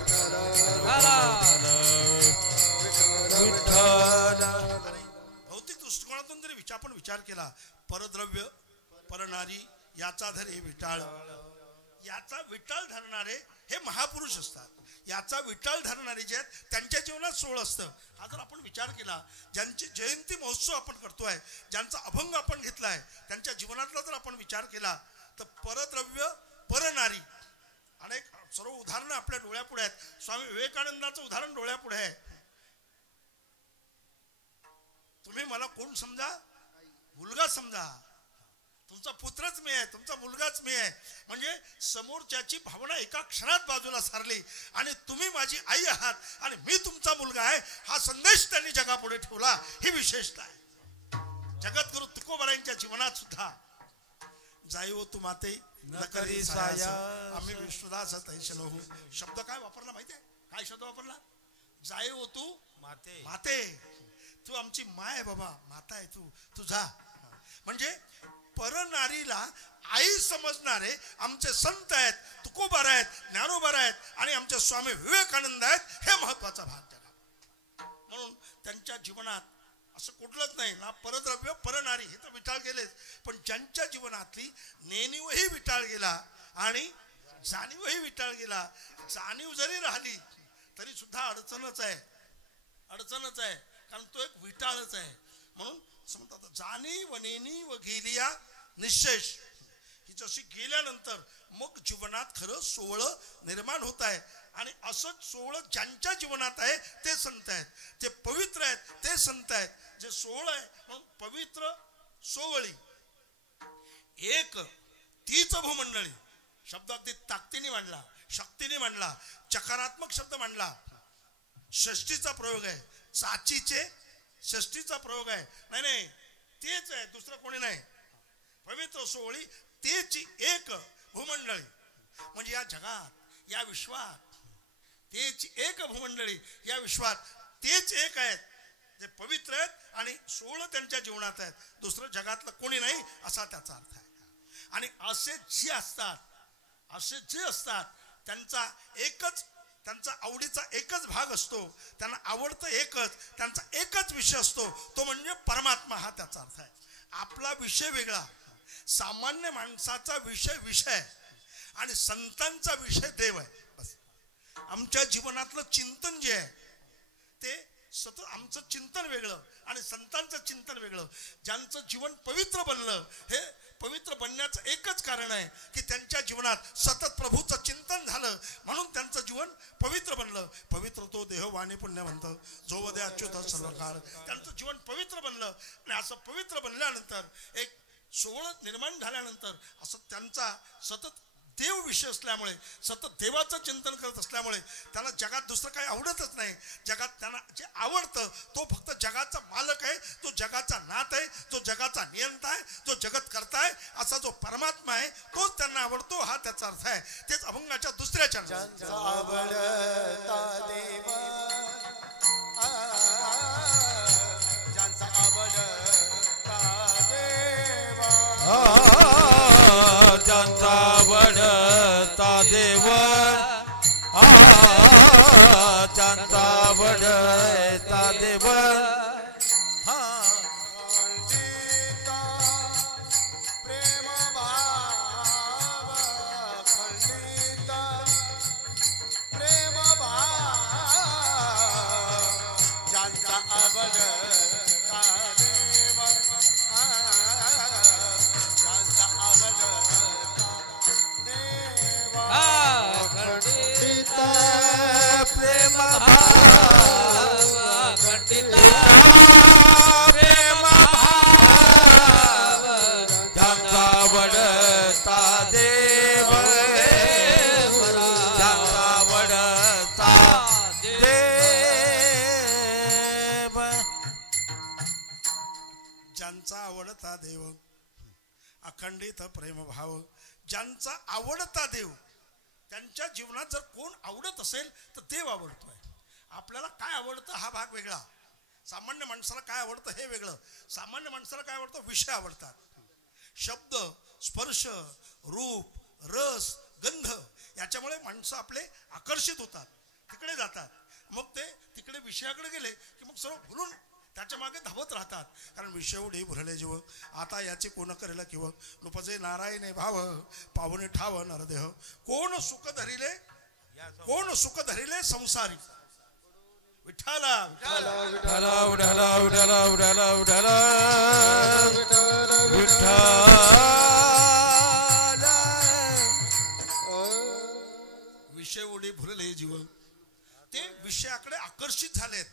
भौतिक दृष्टिकोनातून जरी आपण विचार केला, परद्रव्य परनारी याचा धरे विटाळ, याचा विटाळ धरणारे हे महापुरुष असतात. याचा विटाळ धरणारे जे आहेत त्यांच्या जीवनात सोहळ असतं. हा जर आपण विचार केला, ज्यांची जयंती महोत्सव आपण करतोय, ज्यांचा अभंग आपण घेतलाय, त्यांच्या जीवनातला जर आपण विचार केला तर परद्रव्य परनारी अनेक सर्व उदाहरणं आपल्या डोळ्यापुढे आहेत. स्वामी विवेकानंदाचं उदाहरण डोळ्यापुढे आहे. तुम्ही मला कोण समजा? मुलगा समजा. तुमचा पुत्रच मी आहे, तुमचा मुलगाच मी आहे. म्हणजे समोरच्याची भावना एका क्षणात बाजूला सारली आणि तुम्ही माझी आई आहात आणि मी तुमचा मुलगा आहे हा संदेश त्यांनी जगापुढे ठेवला. ही विशेषता आहे. जगद्गुरु तुकोबारायांच्या जीवनात सुद्धा जाईव तू माते न करी साया आम्ही विष्णुदास तैशन हो. शब्द काय वापरला माहिती आहे? काय शब्द वापरला? जाईव तू माते. माते, तू आमची माय आहे बाबा, माता आहे तू, तू जा. म्हणजे परनारीला आई समजणारे आमचे संत आहेत, तुकोबार आहेत, ज्ञानोबार आहेत आणि आमचे स्वामी विवेकानंद आहेत. हे महत्वाचा भाग जगात. म्हणून त्यांच्या जीवनात असं कुठलंच नाही ना परद्रव्य परनारी, हे तर विटाळ गेलेच, पण ज्यांच्या जीवनातली नेणीवही विटाळ गेला आणि जाणीवही विटाळ गेला. जाणीव जरी राहिली तरी सुद्धा अडचणच आहे, अडचणच आहे, कारण तो एक विटाळच आहे. म्हणून म्हणतात जाणीव नेणी व गेलिया निशेष. ही जशी गेल्यानंतर मग जीवनात खरं सोहळं निर्माण होत आहे. आणि असंच सोहळं ज्यांच्या जीवनात आहे ते संत आहेत, ते पवित्र आहेत, ते संत आहेत. जे सोहळं आहे म्हणून पवित्र सोहळी एक तीच भूमंडळी. शब्द अगदी ताकदीने मांडला, शक्तीने मांडला, चकारात्मक शब्द मांडला. षष्टीचा प्रयोग आहे, चाचीचे षष्टीचा प्रयोग आहे. नाही नाही, तेच आहे, दुसरं कोणी नाही. पवित्र सोहळी तेची एक भूमंडळी. म्हणजे या जगात, या विश्वात तेच एक भूमंडळी, या विश्वात तेच एक आहेत जे पवित्र आहेत आणि सोहळं त्यांच्या जीवनात आहेत. दुसरं जगातलं कोणी नाही असा त्याचा अर्थ आहे. आणि असे जे असतात, असे जे असतात त्यांचा एकच, त्यांचा आवडीचा एकच भाग असतो, त्यांना आवडतं एकच, त्यांचा एकच विषय असतो, तो म्हणजे परमात्मा. हा त्याचा अर्थ आहे. आपला विषय वेगळा, सामान्य माणसाचा विषय विषय आणि संतांचा विषय देव आहे. बस आमच्या जीवनातलं चिंतन जे आहे ते सतत आमचं चिंतन वेगळं आणि संतांचं चिंतन वेगळं. ज्यांचं जीवन पवित्र बनलं, हे पवित्र बनण्याचं एकच कारण आहे की त्यांच्या जीवनात सतत प्रभूचं चिंतन झालं, म्हणून त्यांचं जीवन पवित्र बनलं. पवित्र तो देह वाणी पुण्यवंत जो वदे अच्युत सर्व काळ. त्यांचं जीवन पवित्र बनलं आणि असं पवित्र बनल्यानंतर एक सोहळं निर्माण झाल्यानंतर असं त्यांचा सतत देव विषय असल्यामुळे, सतत देवाचं चिंतन करत असल्यामुळे त्यांना जगात दुसरं काही आवडतच नाही. जगात त्यांना जे आवडतं तो फक्त जगाचा मालक आहे, तो जगाचा नाथ आहे, तो जगाचा नियंता आहे, जो जगत करता आहे असा जो परमात्मा आहे तोच त्यांना आवडतो. हा त्याचा अर्थ आहे. तेच अभंगाच्या दुसऱ्या चरणात आवडता देव, ज्यांचा आवडता देव, ज्यांचा आवडता देव, ज्यांचा आवडता देव, खंडिता प्रेम भाव, खंडिता प्रेम भाव, ज्यांचा आवडता देव, ज्यांचा आवडता देव, खंडिता प्रेम भाव, खंडिता प्रेम भाव, ज्यांचा आवडता देव, ज्यांचा आवडता देव, ज्यांचा आवडता देव, अखंडित प्रेमभाव, ज्यांचा आवडता देव. त्यांच्या जीवनात जर कोण आवडत असेल तर देव आवडतोय. आपल्याला काय आवडतं हा भाग वेगळा, सामान्य माणसाला काय आवडतं हे वेगळं. सामान्य माणसाला काय आवडतं, विषय आवडतात, शब्द, स्पर्श, रूप, रस, गंध, याच्यामुळे माणसं आपले आकर्षित होतात, तिकडे जातात. मग ते तिकडे विषयाकडे गेले की मग सर्व भुलून त्याच्या मागे धावत राहतात. कारण विषय उडी भरले जीव, आता याचे कोण करेल किंवा नुपजे नारायणे भाव, पावने ठाव नरदेह. कोण सुख धरिले, कोण सुख धरिले संसारी. विठ्ठला विठ्ठला विठ्ठला विठ्ठला विठ्ठला विठ्ठला विठ्ठला विठ्ठला विषयाकडे आकर्षित झालेत,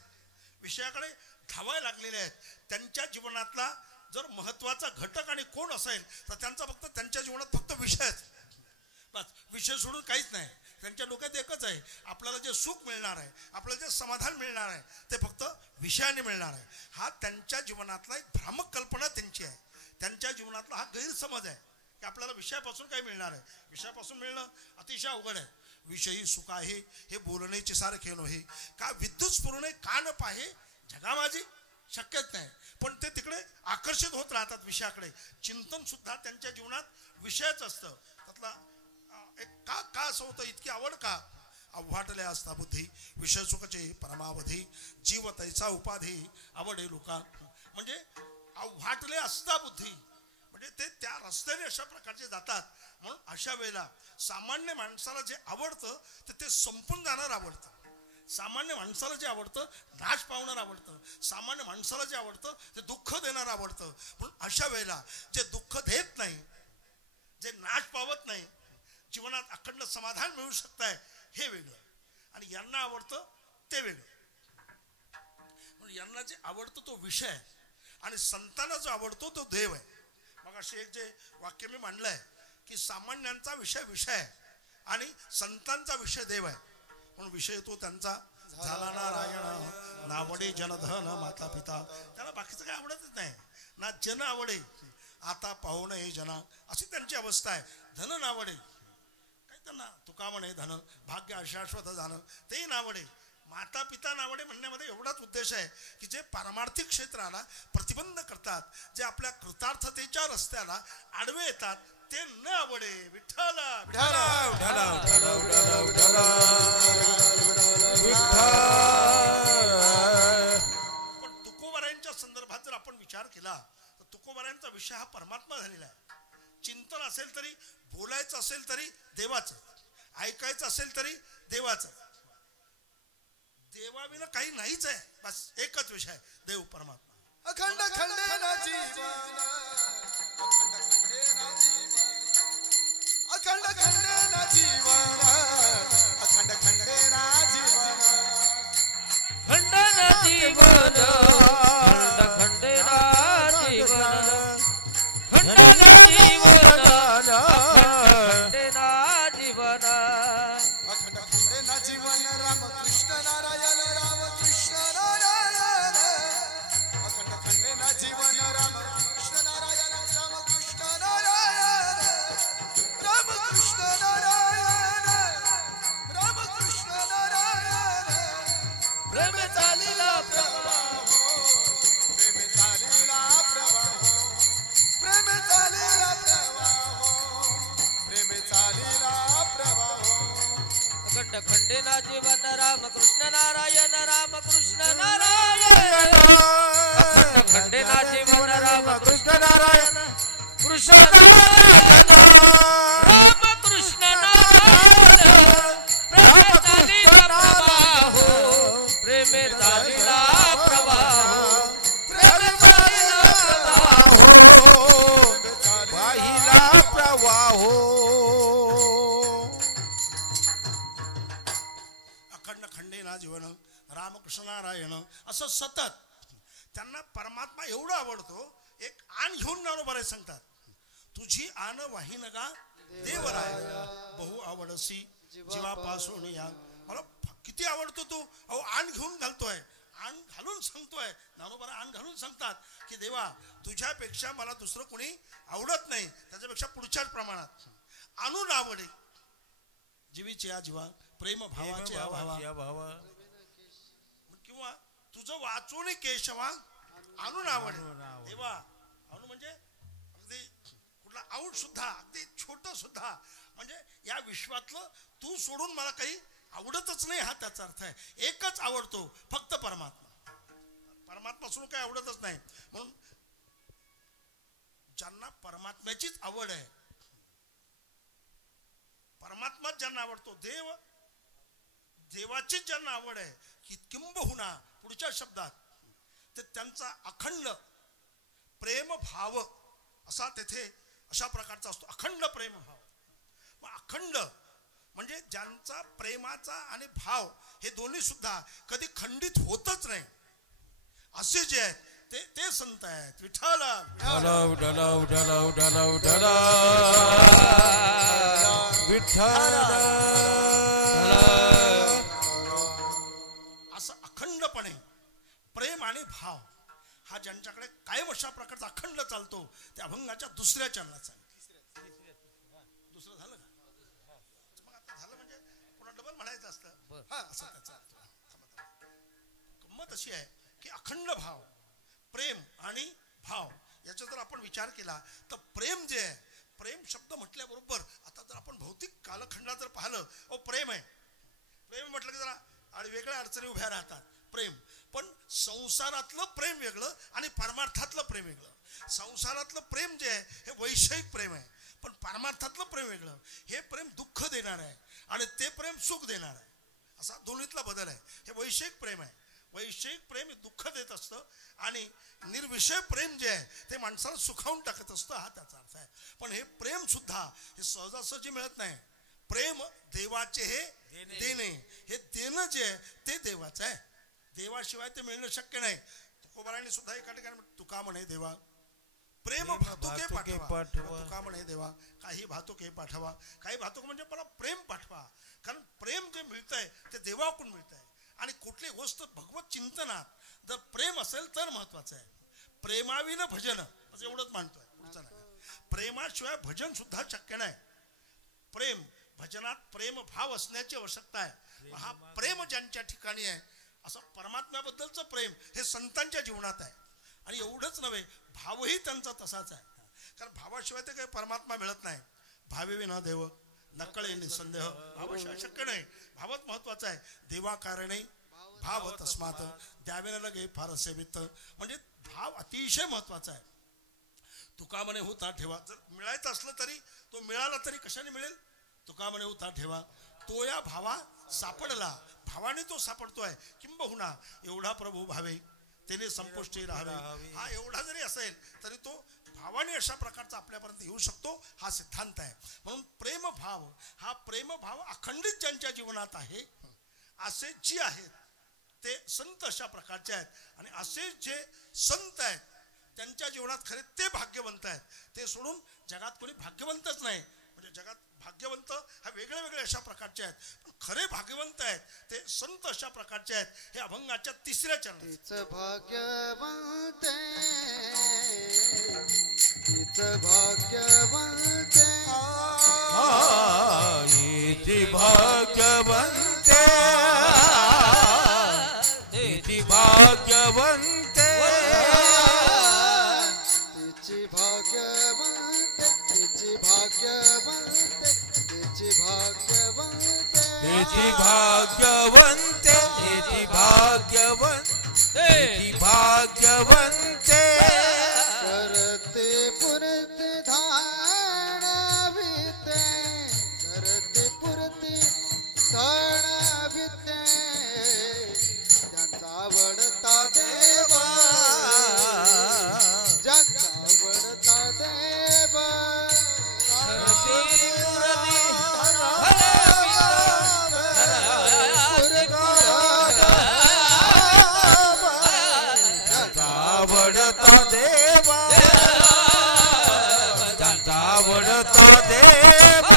विषयाकडे धावायला लागलेले आहेत. त्यांच्या जीवनातला जर महत्वाचा घटक आणि कोण असेल तर त्यांचा फक्त त्यांच्या जीवनात फक्त विषयच, बस. विषय सोडून काहीच नाही. त्यांच्या डोक्यात एकच आहे, आपल्याला जे सुख मिळणार आहे, आपल्याला जे समाधान मिळणार आहे ते फक्त विषयाने मिळणार आहे. हा त्यांच्या जीवनातला एक भ्रामक कल्पना त्यांची आहे. त्यांच्या जीवनातला हा गैरसमज आहे की आपल्याला विषयापासून काय मिळणार आहे. विषयापासून मिळणं अतिशय अवघड आहे. विषयी सुख आहे हे बोलण्याचे सारखे नव्हे, का विद्युत स्फुरणे कान पाहे जगा माझी, शक्यच नाही. पण ते तिकडे आकर्षित होत राहतात विषयाकडे. चिंतन सुद्धा त्यांच्या जीवनात विषयच असतं. त्यातला एक का असं होतं, इतकी आवड का? अव्हाटले असता बुद्धी विषय सुखचे परमावधी, जीव तैचा उपाधी आवडे लोका. म्हणजे अव्हाटले असता बुद्धी म्हणजे ते त्या रस्त्याने अशा प्रकारचे जातात. म्हणून अशा वेळेला सामान्य माणसाला जे आवडतं ते संपून जाणार आवडतं. सामान्य माणसाला जे आवडतं नाश पावणार आवडतं. सामान्य माणसाला जे आवडतं ते दुःख देणार आवडतं. म्हणून अशा वेळेला जे दुःख देत नाही, जे नाश पावत नाही, जीवनात अखंड समाधान मिळू शकताय हे वेगळं, आणि यांना आवडतं ते वेगळं. म्हणून यांना जे आवडतं तो विषय आहे आणि संतांना जो आवडतो तो देव आहे. मग असे एक जे वाक्य मी मांडलंय की सामान्यांचा विषय विषय आहे आणि संतांचा विषय देव आहे. म्हणून विषय तो त्यांचा झाला नारायण, नावडे जनधन माता पिता. त्याला बाकीचं काही आवडतच नाही ना. जन आवडे आता पाहुणं हे जना, अशी त्यांची अवस्था आहे. धन नावडे काय त्यांना तुका म्हणे धन भाग्य अशाश्वत झालं तेही नावडे. माता पिता नावडे म्हणण्यामध्ये एवढाच उद्देश आहे की जे पारमार्थिक क्षेत्राला प्रतिबंध करतात, जे आपल्या कृतार्थतेच्या रस्त्याला आडवे येतात ते न आवडे. विठ्ठल पण तुकोबारायांच्या संदर्भात जर आपण विचार केला तर तुकोबारायांचा विषय हा परमात्मा झालेला आहे. चिंतन असेल तरी, बोलायचं असेल तरी देवाचं, ऐकायचं असेल तरी देवाचं. देवाविना काही नाहीच आहे. बस एकच विषय, देव परमात्मा. अखंड खंडे ना जीवन, अखंड खंडे ना जीवन, अखंड खंडे ना जीवन, अखंड खंडे ना जीवन, खंडन जीवन, खंड खंडेना जीवन, खंडन जीवन, खंडेना जीवन, अखंड खंडे ना जीवन. राम कृष्ण नारायण, राम कृष्ण नारायण, अखंड खंडे ना जीवन. राम कृष्ण नारायण, राम कृष्ण नारायण, राम कृष्ण नारायण, राम कृष्ण नारायण. प्रेम चालीला प्रवाह, प्रेम चालीला प्रवाह, प्रेम चालीला प्रवाह, प्रेम चालीला प्रवाह. अखंड खंडेना जीवन, राम कृष्ण नारायण, राम कृष्ण नारायण, अखंड खंडेना जीवन, राम कृष्ण नारायण, कृष्ण नारायण, राम कृष्ण नारायण. प्रेम चालीला प्रवाह, प्रेम चालीला प्रवाह, प्रेम चालीला प्रवाह, वाहिला प्रवाहो. अखंड खंडेना जीवन, रामकृष्ण नारायण असं सतत त्यांना परमात्मा एवढा आवडतो. एक आण घेऊन ज्ञानोबा सांगतात, तुझी आण वाही नगा देवराय, बहु आवडसी जीवापासून या. मला किती आवडतो तू. अहो आण घेऊन घालतोय, आण घालून सांगतोय. ज्ञानोबा आण घालून सांगतात की देवा तुझ्यापेक्षा मला दुसरं कोणी आवडत नाही, त्याच्यापेक्षा पुढच्याच प्रमाणात आणून आवडे. जीवीचे या जीवा, प्रेम भावाचे या भावा, किंवा तुझं वाचून केशवा आणून आवडे. देवा आणून म्हणजे अगदी कुठला आऊट सुद्धा, अगदी छोट सुद्धा, म्हणजे या विश्वातलं तू सोडून मला काही आवडतच नाही, हा त्याचा अर्थ आहे. एकच आवडतो फक्त परमात्मा. परमात्मा सोडून काही आवडतच नाही. म्हणून ज्यांना परमात्म्याचीच आवड आहे, परमात्माच ज्यांना आवडतो, देवाचीच ज्यांना आवड आहे, की किंबहुना पुढच्या शब्दात ते त्यांचा अखंड प्रेम भाव असा तेथे अशा प्रकारचा असतो. अखंड प्रेम भाव. मग अखंड म्हणजे ज्यांचा प्रेमाचा आणि भाव हे दोन्ही सुद्धा कधी खंडित होतच नाही असे जे आहेत ते संत आहेत. विठ्ठल असं अखंडपणे प्रेम आणि भाव हा ज्यांच्याकडे कायम अशा प्रकारचा अखंड चालतो त्या अभंगाच्या दुसऱ्या चरणाचा. दुसरं झालं का? मग आता झालं म्हणजे पुन्हा डबल म्हणायचं असतं. हा असं त्याचा गंमत अशी आहे की अखंड भाव प्रेम आणि भाव याचा जर आपण विचार केला तर प्रेम जे आहे प्रेम शब्द म्हटल्याबरोबर आता जर आपण भौतिक कालखंडात जर पाहिलं प्रेम आहे. प्रेम म्हटलं की जरा आणि वेगळ्या अडचणी उभ्या राहतात. प्रेम पण संसारातलं प्रेम वेगळं आणि परमार्थातलं प्रेम वेगळं. संसारातलं प्रेम जे आहे हे वैषयिक प्रेम आहे पण परमार्थातलं प्रेम वेगळं. हे प्रेम दुःख देणार आहे आणि ते प्रेम सुख देणार आहे असा दोन्हीतला बदल आहे. हे वैषयिक प्रेम आहे. वैषयिक प्रेम दुःख देत असतं आणि निर्विषय प्रेम जे आहे ते माणसाला सुखावून टाकत असतं हा त्याचा अर्थ आहे. पण हे प्रेम सुद्धा हे सहजासहजी मिळत नाही. प्रेम देवाचे हे देणे हे देणं जे आहे ते देवाचं आहे. देवाशिवाय ते मिळणं शक्य नाही. तुकोबारायने सुद्धा एका ठिकाणी तुका म्हणे देवा प्रेम भातुके पाठवा. तुका म्हणे देवा काही भातुके पाठवा. काही भातुक म्हणजे मला प्रेम पाठवा. कारण प्रेम जे मिळतंय ते देवाकडून मिळतंय आणि कुठली गोष्ट भगवत चिंतनात जर प्रेम असेल तर महत्वाचं आहे. प्रेमाविन भजन असं एवढंच मानतोय. प्रेमाशिवाय भजन सुद्धा शक्य नाही. प्रेम भजनात प्रेम भाव असण्याची आवश्यकता आहे. हा प्रेम ज्यांच्या ठिकाणी आहे असं परमात्म्याबद्दलचं प्रेम हे संतांच्या जीवनात आहे. आणि एवढंच नव्हे भावही त्यांचा तसाच आहे. कारण भावाशिवाय ते काही परमात्मा मिळत नाही. भावेविना देव नकळे निसंदेह. भावाशिवाय शक्य नाही. भावच महत्वाचा आहे. देवा कारणे भाव तस्मात द्यावे लगे फार सेवित. म्हणजे भाव अतिशय महत्वाचा आहे. तुका म्हणे होता ठेवा. जर मिळायचं असलं तरी तो मिळाला तरी कशाने मिळेल. तुका म्हणे होता ठेवा. तो या भावा सापडला. भावाने तो सापडतोय. किंबहुना एवढा प्रभू भावे त्याने संपुष्टी राहावे. हा एवढा जरी असेल तरी तो भावाने अशा प्रकारचा आपल्यापर्यंत येऊ शकतो हा सिद्धांत आहे. म्हणून प्रेम भाव हा प्रेम भाव अखंडित ज्यांच्या जीवनात आहे असे जी आहेत ते संत अशा प्रकारचे आहेत. आणि असे जे संत आहेत त्यांच्या जीवनात खरे ते भाग्यवंत आहेत. ते सोडून जगात कोणी भाग्यवंतच नाही. म्हणजे जगात भाग्यवंत हा वेगळे वेगळे अशा प्रकारचे आहेत पण खरे भाग्यवंत आहेत ते संत अशा प्रकारचे आहेत. हे अभंगाच्या तिसऱ्या चरणात भाग्यवंत भाग्यवंत भाग्यवंत भाग्यवंत भाग्यवंत भाग्यवंत करते पुरते धाणाविते करते पुरते धाणाविते ज्यांचा आवडता देवा ज्यांचा आवडता देवा आवडता देवा त्यांचा आवडता देवा.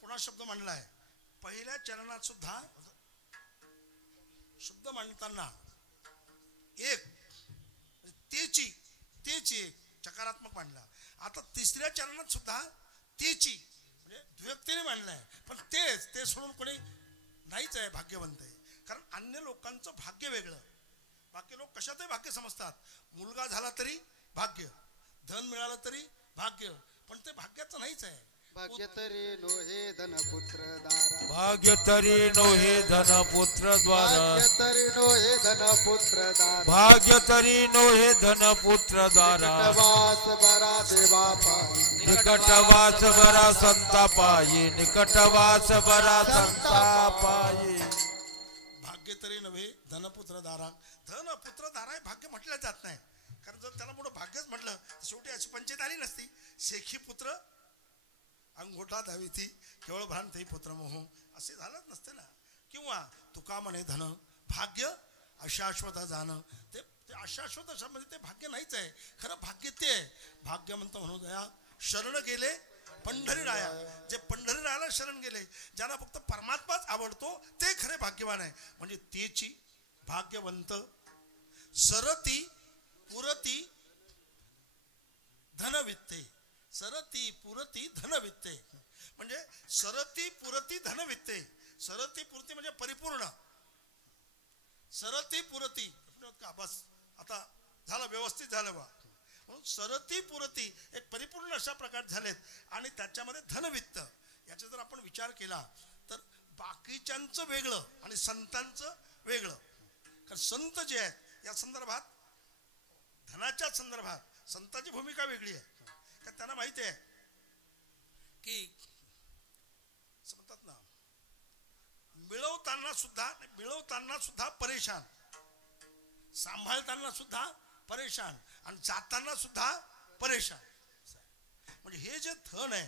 पुन्हा शब्द मांडलाय. पहिल्या चरणात सुद्धा शब्द मांडताना एक तेची एक चकारात्मक मांडला. आता तिसऱ्या चरणात सुद्धा तेची म्हणजे द्व्यक्तीने मांडलाय. पण ते सोडून कोणी नाहीच आहे भाग्यवंत आहे. कारण अन्य लोकांचं भाग्य वेगळं. बाकी लोक कशातही भाग्य समजतात. मुलगा झाला तरी भाग्य, धन मिळालं तरी भाग्य, पण ते भाग्याचं नाहीच आहे. भाग्य तरी नोहे धनपुत्र दारा भाग्य तरी नोहे धनपुत्र द्वारा भाग्य तरी नोहे धनपुत्र दारा भाग्य तरी नोहे धनपुत्र द्वारा निकटवास बरा देवा पाई निकटवास बरा संता पायी निकटवास बरा संता पायी. भाग्य तरी नव्हे धनपुत्र दारा. धन पुत्र दारा हे भाग्य म्हटलं जात नाही. कारण जर त्याला मोठं भाग्य भाग्यच म्हटलं शेवटी अशी पंचायत आली नसती. शेखी पुत्र अंगोठा धाविती केवळ भ्रांती पुत्र मोह असे झालंच नसते ना. किंवा तुका म्हणे धन भाग्य अशाश्वत जाणं, ते अशाश्वत अशा म्हणजे ते भाग्य नाहीच आहे. खरं भाग्य ते आहे. भाग्य म्हणतो म्हणून दया शरण गेले पंढरी राया, जे पंढरी रायाला शरण गेले, ज्यांना फक्त परमात्माच आवडतो ते खरे भाग्यवान आहे. म्हणजे तेची भाग्यवंत सरती पुरती धनवित्ते, सरती पुरती धनवित्ते. म्हणजे सरती पुरती धनवित्ते, सरती पुरती म्हणजे परिपूर्ण, सरती पुरती का बस आता झालं व्यवस्थित झालं बा. म्हणून सरती पुरती एक परिपूर्ण अशा प्रकार झालेत. आणि त्याच्यामध्ये धनवित्त याचा जर आपण विचार केला तर बाकीच्यांचं वेगळं आणि संतांचं वेगळं. कारण संत जे आहेत या संदर्भात धनाच्या संदर्भात संतांची भूमिका वेगळी आहे. कारण त्यांना माहिती आहे की म्हणतात ना मिळवताना सुद्धा परेशान, सांभाळताना सुद्धा परेशान आणि जाताना सुद्धा परेशान. म्हणजे हे जे धन आहे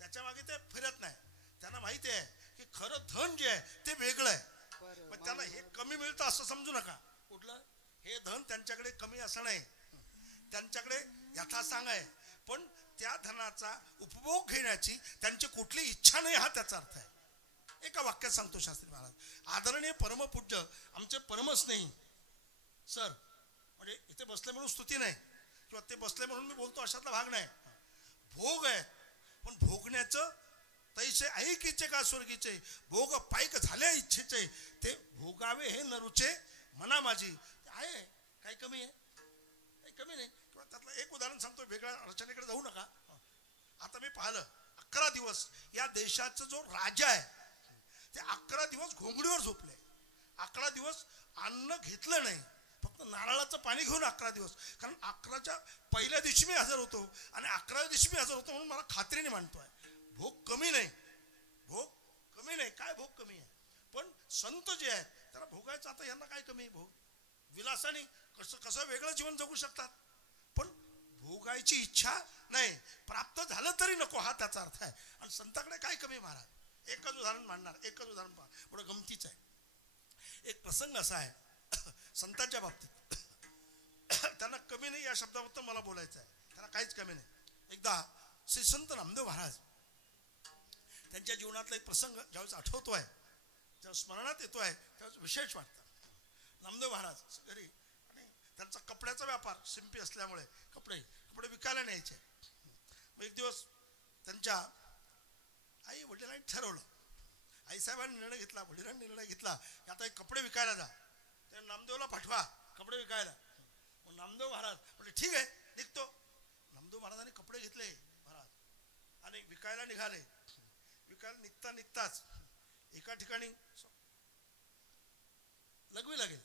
त्याच्या मागे ते फिरत नाही. त्यांना माहिती आहे की खरं धन जे आहे ते वेगळं आहे. पण त्यांना हे कमी मिळतं असं समजू नका. कुठलं हे धन त्यांच्याकडे कमी असं नाही, त्यांच्याकडे यथासांग आहे. पण त्या धनाचा उपभोग घेण्याची त्यांची कुठली इच्छा नाही हा त्याचा अर्थ आहे. एका वाक्यात सांगतो शास्त्री महाराज. आदरणीय परमपूज्य आमचे परमस्नेही सर, म्हणजे इथे बसले म्हणून स्तुती नाही किंवा ते बसले म्हणून मी बोलतो अशातला भाग नाही. भोग आहे पण भोगण्याचं तैसे ऐकीचे का स्वर्गीचे भोग पाईक झाल्या इच्छेचे ते भोगावे हे नरुचे मना माझी. आहे काही कमी आहे, काही कमी नाही. किंवा त्यातलं एक उदाहरण सांगतो, वेगळ्या रचनेकडे जाऊ नका. आता मी पाहिलं 11 दिवस या देशाचा जो राजा आहे ते 11 दिवस घोंगडीवर झोपले. 11 दिवस अन्न घेतलं नाही, फक्त नारळाचं पाणी घेऊन 11 दिवस. कारण 11च्या पहिल्या दिवशी मी हजर होतो आणि 11व्या दिवशी मी हजर होतो म्हणून मला खात्रीने मानतोय भोग कमी नाही, भोग कमी नाही. काय भोग कमी आहे? पण संत जे आहेत त्याला भोगायचं, आता यांना काय कमी आहे? भोग विलासाने कसं वेगळं जीवन जगू शकतात, पण भोगायची इच्छा नाही, प्राप्त झालं तरी नको हा त्याचा अर्थ आहे. आणि संताकडे काय कमी महाराज? एकच उदाहरण मांडणार, एकच उदाहरण पहा, थोडं गमतीच आहे. एक प्रसंग असा आहे संतांच्या बाबतीत, त्यांना कमी नाही या शब्दाबद्दल मला बोलायचं आहे. त्यांना काहीच कमी नाही. एकदा श्री संत नामदेव महाराज त्यांच्या जीवनातला एक प्रसंग ज्यावेळेस आठवतोय, जेव्हा स्मरणात येतोय त्यावेळेस विशेष वाटतं. नामदेव महाराज घरी आणि त्यांचा कपड्याचा व्यापार शिंपी असल्यामुळे कपडे विकायला न्यायचे. मग एक दिवस त्यांच्या आई वडिलांनी ठरवलं, आईसाहेबांनी निर्णय घेतला, वडिलांनी निर्णय घेतला की आता एक कपडे विकायला जा, त्या नामदेवला पाठवा कपडे विकायला. मग नामदेव महाराज म्हणजे ठीक आहे निघतो. नामदेव महाराजांनी कपडे घेतले महाराज आणि विकायला निघाले. विकायला निघताच एका ठिकाणी लघवीला गेले,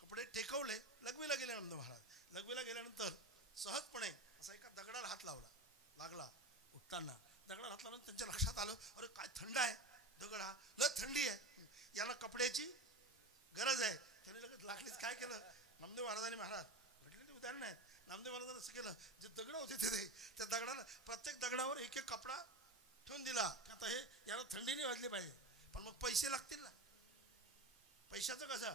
कपडे टेकवले, लघवीला गेले नामदेव महाराज. लघवीला गेल्यानंतर सहजपणे असा एका दगडाला हात लागला उठताना. दगडाला हात लावल्यानंतर त्यांच्या लक्षात आलं, अरे काय थंड आहे दगड, हा लय थंडी आहे, याला कपड्याची गरज आहे. त्याने लगेच लागलीच काय केलं नामदेव महाराजांनी, महाराज घडलेली उदाहरण आहेत, नामदेव महाराजांनी असं केलं, जे दगड होते तिथे त्या दगडाला प्रत्येक दगडावर एक एक कपडा ठेवून दिला. आता हे याला थंडी नाही वाजली पाहिजे, पण मग पैसे लागतील ना, पैशाचं कसं?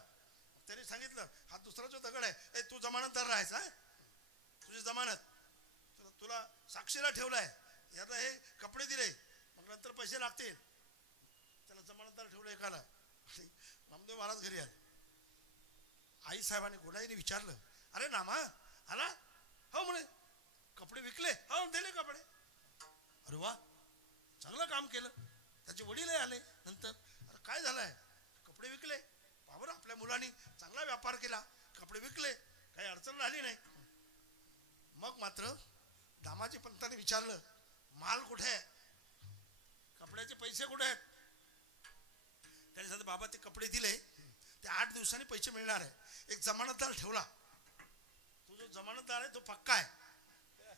त्यांनी सांगितलं हा दुसरा जो दगड आहे तू जमानतदार राहायचा, तुझी जमानत तुला साक्षीला ठेवलाय, याला हे कपडे दिले, मग नंतर पैसे लागतील. त्याला जमानतदार ठेवलं एकाला. नामदेव महाराज घरी आले. आई साहेबांनी गोडाईने विचारलं, अरे नामा आला? हो म्हणे. कपडे विकले? हो दिले कपडे. अरे वा चांगलं काम केलं. त्याचे वडीलही आले नंतर, अरे काय झालंय? कपडे विकले. बाबर आपल्या मुलांनी चांगला व्यापार केला, कपडे विकले, काही अडचण राहिली नाही. मग मात्र दामाजी पंतांनी विचारलं, माल कुठे आहे, कपड्याचे पैसे कुठे आहेत? त्याने सांगितलं बाबा ते कपडे दिले, ते 8 दिवसांनी पैसे मिळणार आहे. एक जमानतदार ठेवला, तो जो जमानतदार आहे तो पक्का आहे,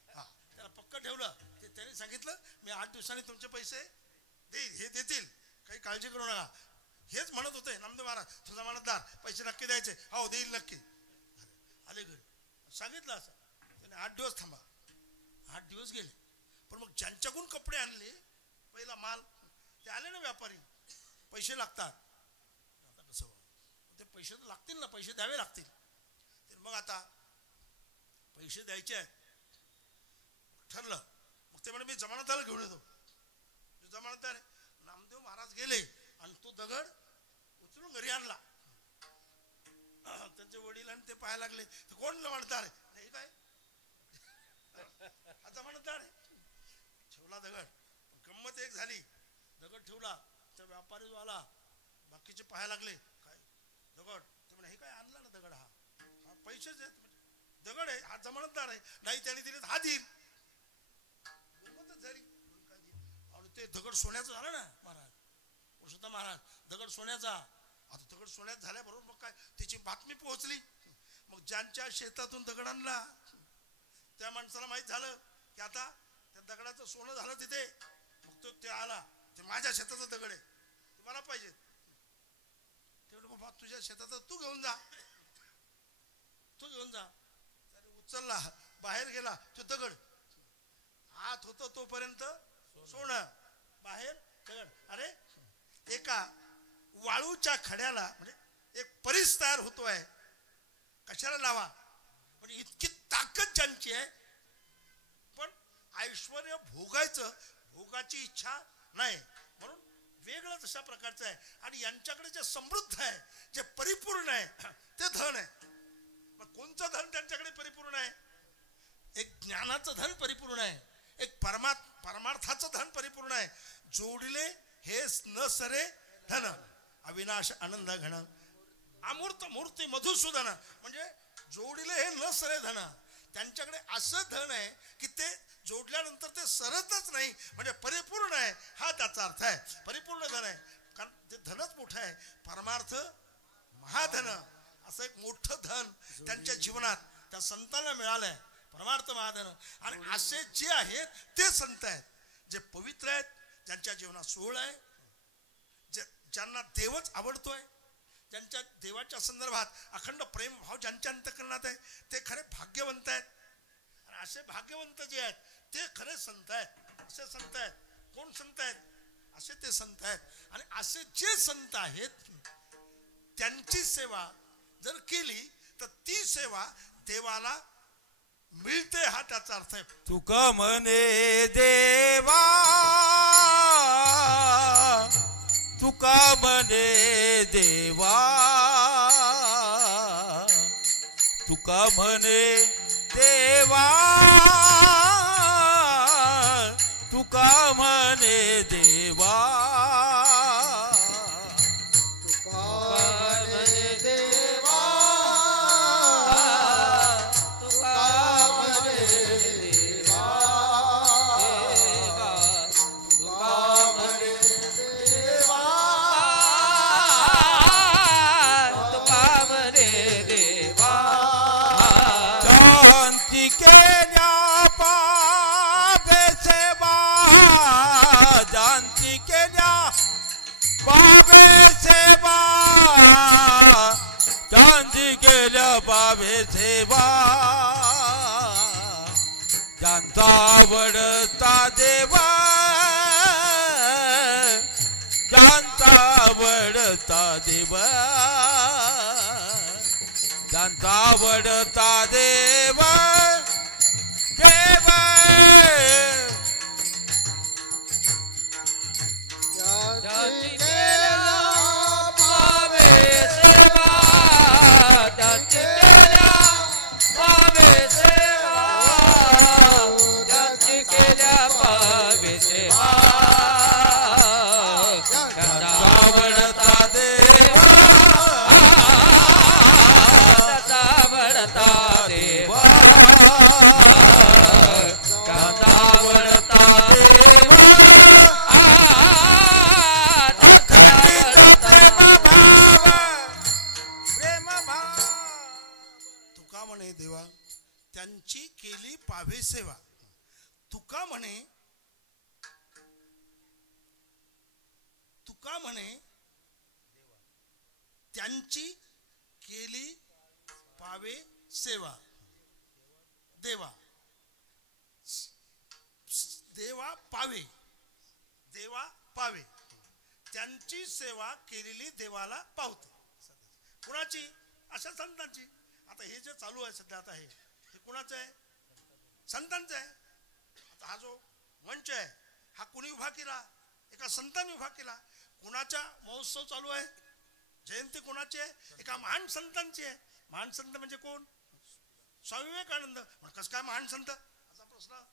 हा त्याला पक्का ठेवलं. ते त्याने सांगितलं मी 8 दिवसांनी तुमचे पैसे देईल, हे देतील, काही काळजी करू नका. हेच म्हणत होते नामदेव महाराज, तो जमानतदार पैसे नक्की द्यायचे, हो देईल नक्की. आले घरी, सांगितलं असं. म्हणे 8 दिवस थांबा. 8 दिवस गेले. पण मग ज्यांच्याकडून कपडे आणले पहिला माल ते आले ना व्यापारी, पैसे लागतात. आता कसं ते पैसे तर लागतील ना, पैसे द्यावे लागतील. तर मग आता पैसे द्यायचे आहेत. ठरलं. मग ते म्हणे मी जमानतदार घेऊन येतो. जमानतदार नामदेव महाराज गेले आणि तो दगड उचलून घरी आणला. त्यांचे वडील आणि ते पाहायला लागले. कोण जमानतदार आहे? हे काय हा जमानतदार आहे. ठेवला दगड. गंमत एक झाली. दगड ठेवला. त्या व्यापारी जो आला बाकीचे पाहायला लागले. काय दगड? ते म्हणे हे काय आणला ना दगड, हा पैसेच आहेत. दगड आहे, हा जमानतदार आहे. नाही त्याने दिले हा देईल. गंमतच झाली. आणि ते दगड सोन्याचं झालं ना महाराज, पुरुषोत्तम महाराज. दगड सोन्याचा. आता दगड सोन्यात झाल्याबरोबर मग काय त्याची बातमी पोहोचली. मग ज्यांच्या शेतातून दगड आणला त्या माणसाला माहित झालं की आता त्या दगडाचं सोनं झालं तिथे. मग तो ते आला, ते माझ्या शेताचा दगड आहे, ते मला पाहिजे. तेवढं बाबा तुझ्या शेताचा तू घेऊन जा, तू घेऊन जा. उचलला, बाहेर गेला. तो दगड आत होतो तोपर्यंत सोनं, बाहेर दगड. अरे एका वाळूच्या खड्याला म्हणजे एक परिस तयार होतोय, कशाला लावा. म्हणजे इतकी ताकद ज्यांची आहे, पण ऐश्वर्य भोगायचं, भोगाची इच्छा नाही, म्हणून वेगळंच अशा प्रकारचं आहे. आणि यांच्याकडे जे समृद्ध आहे, जे परिपूर्ण आहे, ते धन आहे. मग कोणचं धन त्यांच्याकडे परिपूर्ण आहे? एक ज्ञानाचं धन परिपूर्ण आहे, एक परमार्थाचं धन परिपूर्ण आहे. जोडिले हे न सरे धन, अविनाश आनंद घन, अमूर्त मूर्ती मधुसूदन. म्हणजे जोडिले हे न सरे धन. त्यांच्याकडे असं धन आहे की ते जोडल्यानंतर ते सरतच नाही, म्हणजे परिपूर्ण आहे, हा त्याचा अर्थ आहे. परिपूर्ण धन आहे, कारण ते धनच मोठं आहे. परमार्थ महाधन असं एक मोठं धन त्यांच्या जीवनात त्या संतांना मिळालंय, परमार्थ महाधन. आणि असे जे आहेत ते संत आहेत, जे पवित्र आहेत, ज्यांच्या जीवनात सोहळ आहे, ज्यांना देवच आवडतोय, ज्यांच्या देवाच्या संदर्भात अखंड प्रेम भाव ज्यांच्या अंतःकरणात आहे, ते खरे भाग्यवंत आहेत. आणि असे भाग्यवंत जे आहेत ते खरे संत आहेत. असे संत आहेत. कोण संत आहेत? असे ते संत आहेत. आणि असे जे संत आहेत त्यांची सेवा जर केली तर ती सेवा देवाला मिळते, हा त्याचा अर्थ आहे. तुका म्हणे देवा, तुका म्हणे देवा, तुका म्हणे देवा, तुका म्हणे देवा, बाबे सेवा, चांदी गेल्या बाबे सेवा, ज्यांचा आवडता देवा, ज्यांचा आवडता देवा, ज्यांचा आवडता देवा, देवा त्यांची केली पावे सेवा. तुका म्हणे, तुका म्हणे त्यांची केली पावे सेवा देवा. देवा पावे, देवा पावे, त्यांची सेवा केलेली देवाला पावते. कुणाची? अशा संतांची. आता हे जे चालू आहे सध्या, आता हे कुणाचं आहे? संतांचं आहे. आता हा जो मंच आहे हा कुणी उभा केला? एका संतांनी उभा केला. कुणाचा महोत्सव चालू आहे? जयंती कुणाची आहे? एका महान संतांची आहे. महान संत म्हणजे कोण? स्वामी विवेकानंद. कसं काय महान संत असा प्रश्न?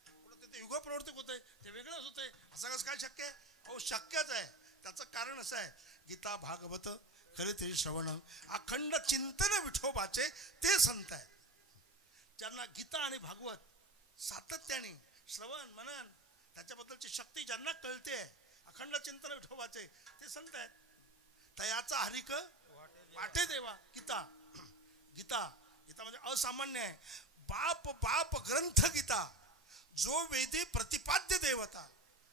ते युग प्रवर्तक होते, ते वेगळंच होते, असं कसं काय शक्य आहे? अहो शक्यच आहे. त्याचं कारण असं आहे, गीता भागवत खरे ते श्रवण अखंड चिंतन विठोबाचे ते संत आहेत. ज्यांना गीता आणि भागवत सातत्याने श्रवण मनन त्याच्याबद्दलची शक्ती ज्यांना कळते, अखंड चिंतन विठोबाचे ते संत आहेत. तयाचा हरिक वाटे देवा. गीता गीता गीता म्हणजे असामान्य आहे. बाप बाप ग्रंथ गीता, जो वेदी प्रतिपाद्य देवता,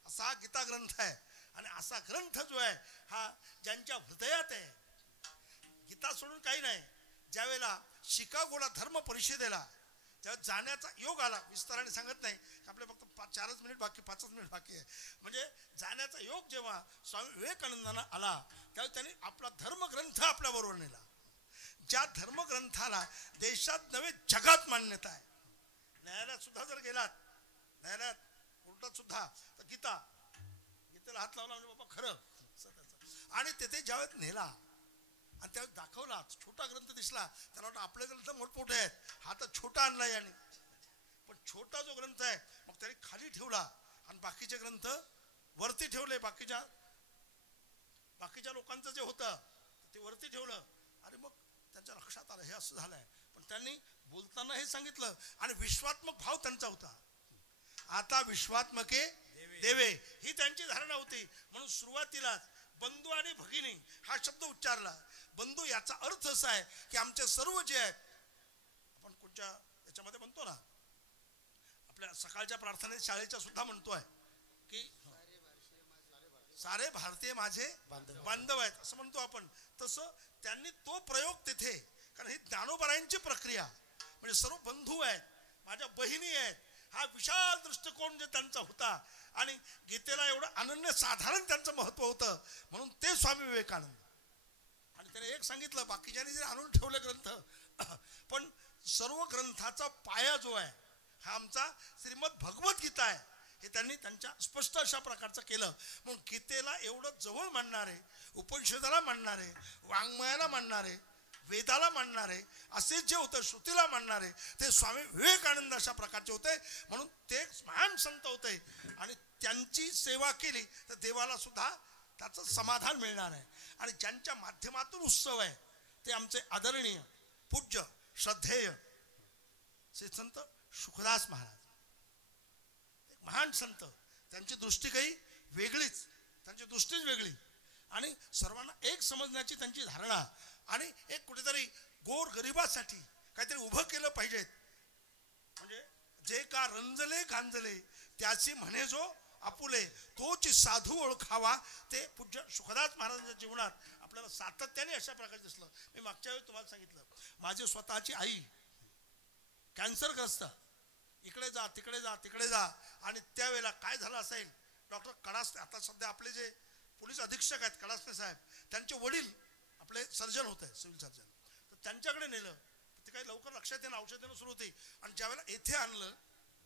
असा गीता ग्रंथ आहे. आणि असा ग्रंथ जो आहे हा ज्यांच्या हृदयात आहे. गीता सोडून काही नाही. ज्यावेळेला शिकागोला धर्म परिषदेला त्यावेळेस जाण्याचा योग आला, विस्ताराने सांगत नाही, आपले फक्त 4च मिनिट बाकी, 5च मिनिट बाकी आहे. म्हणजे जाण्याचा योग जेव्हा स्वामी विवेकानंदांना आला त्यावेळेस त्यांनी आपला धर्मग्रंथ आपल्याबरोबर नेला. ज्या धर्मग्रंथाला देशात नव्हे जगात मान्यता आहे. न्यायालयात सुद्धा जर गेलात, न्यायालयात कोर्टात सुद्धा, तर गीतेला हात लावला म्हणजे बाबा खरं. आणि तेथे ज्यावेळेस नेला आणि त्यावेळेस दाखवला, छोटा ग्रंथ दिसला, त्याला वाटतं आपले ग्रंथ मोठमोठे आहेत, हा तर छोटा आणला याने. पण छोटा जो ग्रंथ आहे मग त्याने खाली ठेवला आणि बाकीचे ग्रंथ वरती ठेवले. बाकीच्या लोकांचं जे होतं ते वरती ठेवलं. आणि मग त्यांच्या लक्षात आलं हे असं झालंय. पण त्यांनी बोलताना हे सांगितलं आणि विश्वात्मक भाव त्यांचा होता. आता विश्वात्मके देवे ही त्यांची धारणा होती. म्हणून सुरुवातीलाच बंधू आणि भगिनी हा शब्द उच्चारला. बंधू याचा अर्थ असा आहे की आमचे सर्व जे आहेत, आपण कोणत्या याच्यामध्ये म्हणतो ना, आपल्या सकाळच्या प्रार्थनेत शाळेच्या सुद्धा म्हणतोय की सारे भारतीय माझे बांधव आहेत असं म्हणतो आपण. तसं त्यांनी तो प्रयोग तिथे, कारण ही ज्ञानोबरायांची प्रक्रिया, म्हणजे सर्व बंधू आहेत, माझ्या बहिणी आहेत, हा विशाल दृष्टिकोन जे त्यांचा होता. आणि गीतेला एवढं अनन्य साधारण त्यांचं महत्व होतं. म्हणून ते स्वामी विवेकानंद. आणि त्याने एक सांगितलं, बाकीच्यांनी जरी आणून ठेवले ग्रंथ, पण सर्व ग्रंथाचा पाया जो आहे हा आमचा श्रीमद भगवद्गीता आहे, हे त्यांनी त्यांच्या स्पष्ट अशा प्रकारचं केलं. म्हणून गीतेला एवढं जवळ मानणारे, उपनिषदाला मानणारे, वाङ्मयाला मानणारे, वेदाला मानणारे, असे जे होते श्रुतीला मानणारे, ते स्वामी विवेकानंद अशा प्रकारचे होते. म्हणून ते महान संत होते. आणि त्यांची सेवा केली तर देवाला सुद्धा त्याचं समाधान मिळणार आहे. आणि ज्यांच्या माध्यमातून उत्सव आहे ते आमचे आदरणीय पूज्य श्रद्धेय श्री संत सुखदास महाराज, एक महान संत. त्यांची दृष्टी काही वेगळीच, त्यांची दृष्टीच वेगळी. आणि सर्वांना एक समजण्याची त्यांची धारणा. आणि एक कुठेतरी गोर गरिबासाठी काहीतरी उभं केलं पाहिजे. म्हणजे जे का रंजले गांजले त्याची म्हणे जो आपुले, तोच साधू ओळखावा. ते पूज्य सुखदास महाराजांच्या जीवनात आपल्याला सातत्याने अशा प्रकारे दिसलं. मी मागच्या वेळी तुम्हाला सांगितलं, माझी स्वतःची आई कॅन्सरग्रस्त, इकडे जा तिकडे जा तिकडे जा. आणि त्यावेळेला काय झालं असेल, डॉक्टर कडासने, आता सध्या आपले जे पोलीस अधीक्षक आहेत कडासने साहेब, त्यांचे वडील आपले सर्जन होते, सिव्हिल सर्जन, तर त्यांच्याकडे नेलं. ते काही लवकर लक्षात येणं, औषध देणं सुरू होती. आणि ज्यावेळेला येथे आणलं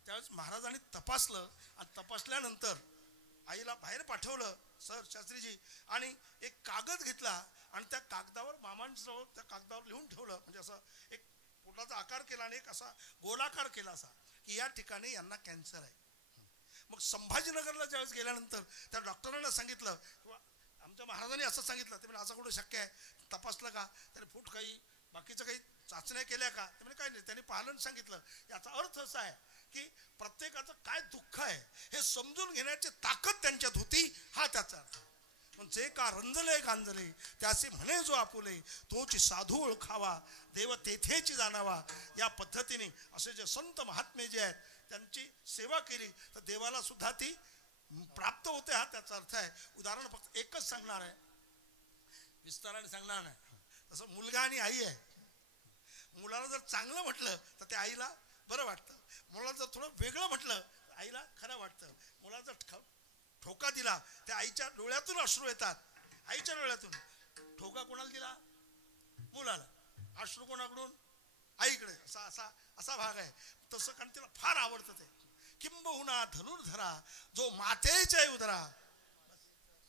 त्यावेळेस महाराजांनी तपासलं. आणि तपासल्यानंतर आईला बाहेर पाठवलं सर शास्त्रीजी. आणि एक कागद घेतला आणि त्या कागदावर मामांजवळ त्या कागदावर लिहून ठेवलं. म्हणजे असं एक पोटाचा आकार केला आणि एक असा गोलाकार केला असा की या ठिकाणी यांना कॅन्सर आहे. मग संभाजीनगरला ज्यावेळेस गेल्यानंतर त्या डॉक्टरांना सांगितलं किंवा आमच्या महाराजांनी असं सांगितलं. ते म्हणजे असं कुठं शक्य आहे, तपासलं का, त्याने फूट काही बाकीचं काही चाचण्या केल्या का, ते म्हणजे काही नाही. त्यांनी पालन सांगितलं. याचा अर्थ असा आहे की प्रत्येकाचं काय दुःख आहे हे समजून घेण्याची ताकद त्यांच्यात होती, हा त्याचा अर्थ. पण जे का रंजले गांजले त्याचे म्हणे जो आपुले, तोच साधू ओळखावा, देव तेथेची जाणावा. या पद्धतीने असे जे संत महात्मे जे आहेत त्यांची सेवा केली तर देवाला सुद्धा ती प्राप्त होते, हा त्याचा अर्थ आहे. उदाहरण फक्त एकच सांगणार आहे, विस्ताराने सांगणार नाही. तसं मुलगा आणि आई आहे. मुलाला जर चांगलं म्हटलं तर त्या आईला बरं वाटतं, मुलाला जर थोडं वेगळं म्हटलं तर आईला खरं वाटतं. मुलाचा ठोका दिला, त्या आईच्या डोळ्यातून अश्रू येतात. आईच्या डोळ्यातून. ठोका कोणाला दिला? मुलाला. अश्रू कोणाकडून? आईकडे. असा असा असा भाग आहे. तसं कारण तिला फार आवडतं ते. किंबहुना धनुर्धरा जो मातेच्या उदरा,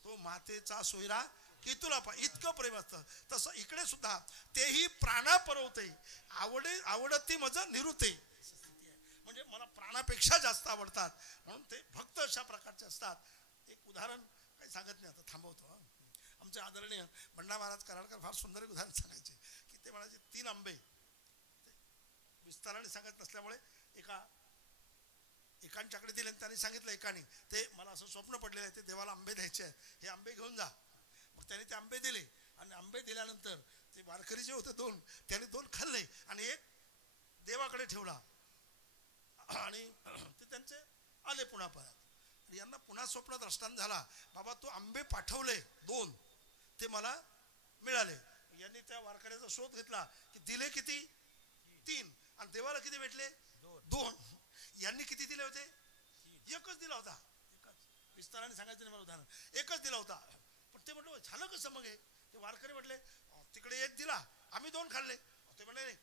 तो मातेचा सोयरा की तुला इतकं प्रेम असतं. तसं इकडे सुद्धा तेही प्राणा परवते आवडती मज निरुते. म्हणजे मला प्राणापेक्षा जास्त आवडतात म्हणून ते भक्त अशा प्रकारचे असतात. एक उदाहरण काही सांगत नाही, आता थांबवतो. आमचे आदरणीय बंडा महाराज कराडकर फार सुंदर एक उदाहरण सांगायचे की ते म्हणायचे 3 आंबे. विस्ताराने सांगत नसल्यामुळे एकांच्याकडे दिले आणि त्यांनी सांगितलं एकाने, ते मला असं स्वप्न पडलेलं आहे, ते देवाला आंबे द्यायचे आहेत, हे आंबे घेऊन जा. मग त्याने ते आंबे दिले आणि आंबे दिल्यानंतर ते वारकरी जे होते 2, त्याने 2 खाल्ले आणि एक देवाकडे ठेवला आणि ते त्यांचे आले पुन्हा परत. यांना पुन्हा स्वप्न दृष्टांत झाला, बाबा तू आंबे पाठवले 2, ते मला मिळाले. यांनी त्या वारकऱ्याचा शोध घेतला की दिले किती? 3. आणि देवाला किती भेटले? 2. यांनी किती दिले होते? 1च दिला होता. विस्ताराने सांगायचं नाही मला उदाहरण. 1च दिला होता. पण ते म्हटलं झालं कसं मग हे? ते वारकरी म्हटले तिकडे 1 दिला, आम्ही 2 खाल्ले. ते म्हटले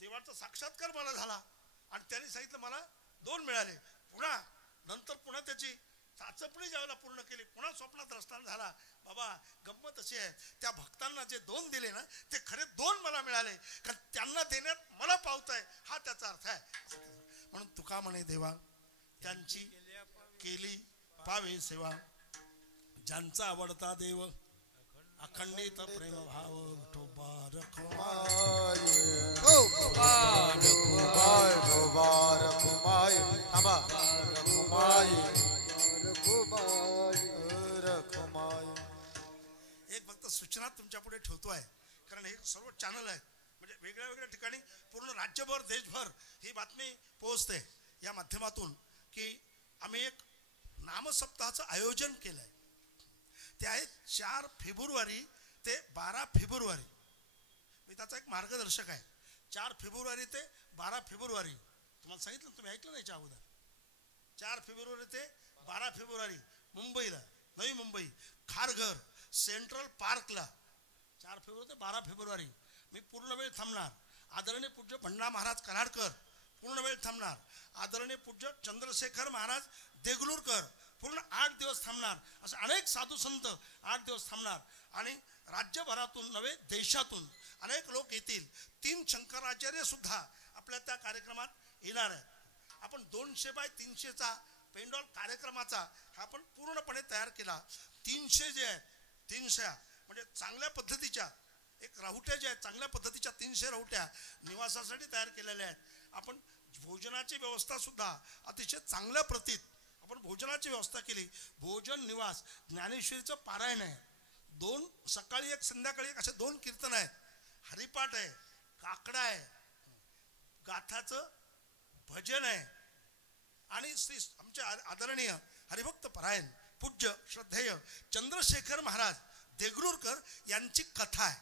देवाचा साक्षात्कार मला झाला आणि त्यांनी सांगितलं मला 2 मिळाले. नंतर पुन्हा त्याची चाचपणी ज्यावेळेला पूर्ण केली, पुन्हा स्वप्नात दृष्टांत झाला. बाबा गंमत अशी आहे, त्या भक्तांना जे 2 दिले ना ते खरे 2 मला मिळाले, कारण त्यांना देण्यात मला पावतंय, हा त्याचा अर्थ आहे. म्हणून तुका म्हणे देवा त्यांची केली पावे सेवा, ज्यांचा आवडता देव अखंडित प्रेम भाव विठोबा रखुमाई. एक फक्त सूचना तुमच्या पुढे ठेवतोय, कारण हे सर्व चॅनल आहेत, म्हणजे वेगळ्या वेगळ्या ठिकाणी पूर्ण राज्यभर देशभर ही बातमी पोहोचते या माध्यमातून की आम्ही एक नामसप्ताहाचं आयोजन केलंय. ते आहे 4 फेब्रुवारी ते 12 फेब्रुवारी. मी त्याचा एक मार्गदर्शक आहे. 4 फेब्रुवारी ते 12 फेब्रुवारी. तुम्हाला सांगितलं, तुम्ही ऐकलं नाही याच्या अगोदर. 4 फेब्रुवारी ते 12 फेब्रुवारी मुंबईला, नवी मुंबई, खारघर, सेंट्रल पार्कला. 4 फेब्रुवारी ते 12 फेब्रुवारी मी पूर्ण वेळ थांबणार. आदरणीय पूज्य बंडा महाराज कराडकर पूर्ण वेळ थांबणार. आदरणीय पूज्य चंद्रशेखर महाराज देगलूरकर पूर्ण 8 दिवस थांबणार. असे अनेक साधू संत 8 दिवस थांबणार आणि राज्यभरातून नव्हे देशातून अनेक लोक येतील. 3 शंकराचार्य सुद्धा आपल्या त्या कार्यक्रमात येणार आहेत. आपण 200 बाय 300चा पेंडॉल कार्यक्रमाचा हा आपण पूर्णपणे तयार केला. 300 जे आहेत, 300 म्हणजे चांगल्या पद्धतीच्या एक राहुट्या ज्या आहेत, चांगल्या पद्धतीच्या 300 राहुट्या निवासासाठी तयार केलेल्या आहेत. आपण भोजनाची व्यवस्था सुद्धा अतिशय चांगल्या प्रतीत आपण भोजनाची व्यवस्था केली. भोजन निवास, ज्ञानेश्वरीचं पारायण आहे, 2 सकाळी 1 संध्याकाळी 1 असे 2 कीर्तन आहेत, हरिपाठ आहे, काकडा आहे, गाथाचं भजन आहे आणि श्री आमचे आदरणीय हरिभक्त परायण पूज्य श्रद्धेय चंद्रशेखर महाराज देगलूरकर यांची कथा आहे.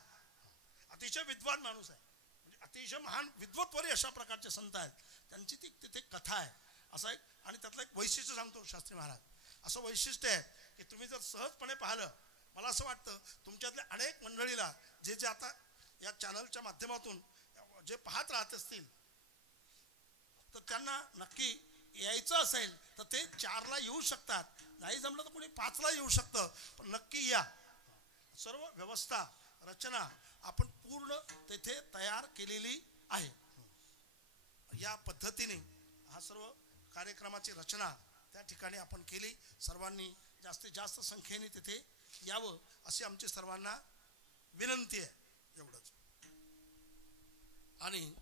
अतिशय विद्वान माणूस आहे, म्हणजे अतिशय महान विद्वत्वरी अशा प्रकारचे संत आहेत. त्यांची ती तिथे कथा आहे. असं एक आणि त्यातलं एक वैशिष्ट्य सांगतो शास्त्री महाराज. असं वैशिष्ट्य आहे की तुम्ही जर सहजपणे पाहिलं, मला असं वाटतं तुमच्यातल्या अनेक मंडळीला जे आता या चॅनलच्या माध्यमातून जे पाहत राहत असतील तर त्यांना नक्की यायचं असेल तर ते 4ला येऊ शकतात. नाही जमलं तर कोणी 5ला येऊ शकतं, पण नक्की या. सर्व व्यवस्था रचना आपण पूर्ण तेथे तयार केलेली आहे. या पद्धतीने हा सर्व कार्यक्रमाची रचना त्या ठिकाणी आपण केली. सर्वांनी जास्तीत जास्त संख्येने तिथे यावं अशी आमची सर्वांना विनंती आहे. एवढंच. आणि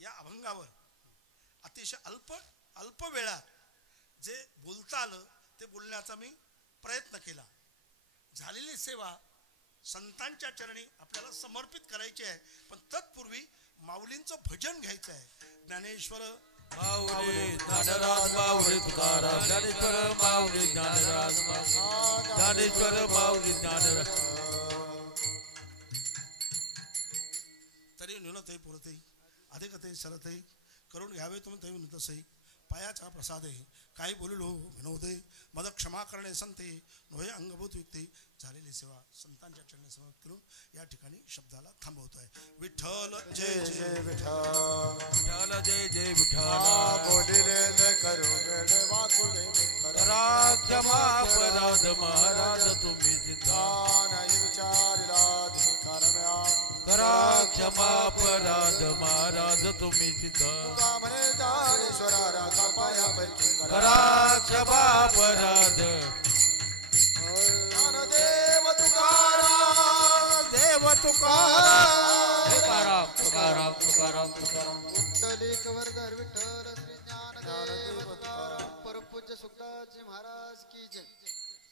या अभंगावर अतिशय अल्प वेळात जे बोलता आलं ते बोलण्याचा मी प्रयत्न केला. झालेली सेवा संतांच्या चरणी आपल्याला समर्पित करायची आहे, पण तत्पूर्वी माऊलींचं भजन घ्यायचं आहे. ज्ञानेश्वर माऊली ज्ञानराज माऊली तुकाराम, ज्ञानेश्वर माऊली ज्ञानराज, ज्ञानेश्वर माऊली ज्ञानराज. तरी न्यूनते पुरते अधिकते सरते करून घ्यावे तुम्ही तरी नुतसही पायाचा प्रसादे काही बोललो विनोदे मद क्षमा करणे संते नोहे अंगभूत युक्ती झालेली सेवा संतांच्या चरणी समर्पित करून या ठिकाणी शब्दाला थांबवतोय. विठ्ठल जय जय विठ्ठल जय जय विठ्ठल बोलिले न करू वेड वाकुळे करा क्षमा अपराध महाराज तुम्ही जिंदा नाही विचारिला धिकारम्या करा क्षमा अपराध महाराज तुम्ही जिंदा तुका म्हणे ज्ञानेश्वरा राजा पायापैकी करा क्षमा अपराध देव तुकाराम देव तुकाराम तुकाराम तुकाराम तुकाराम विठ्ठली कवरधर विठ्ठल श्री ज्ञानदेव तुकाराम परमपूज्य सुखदासजी महाराज की जय.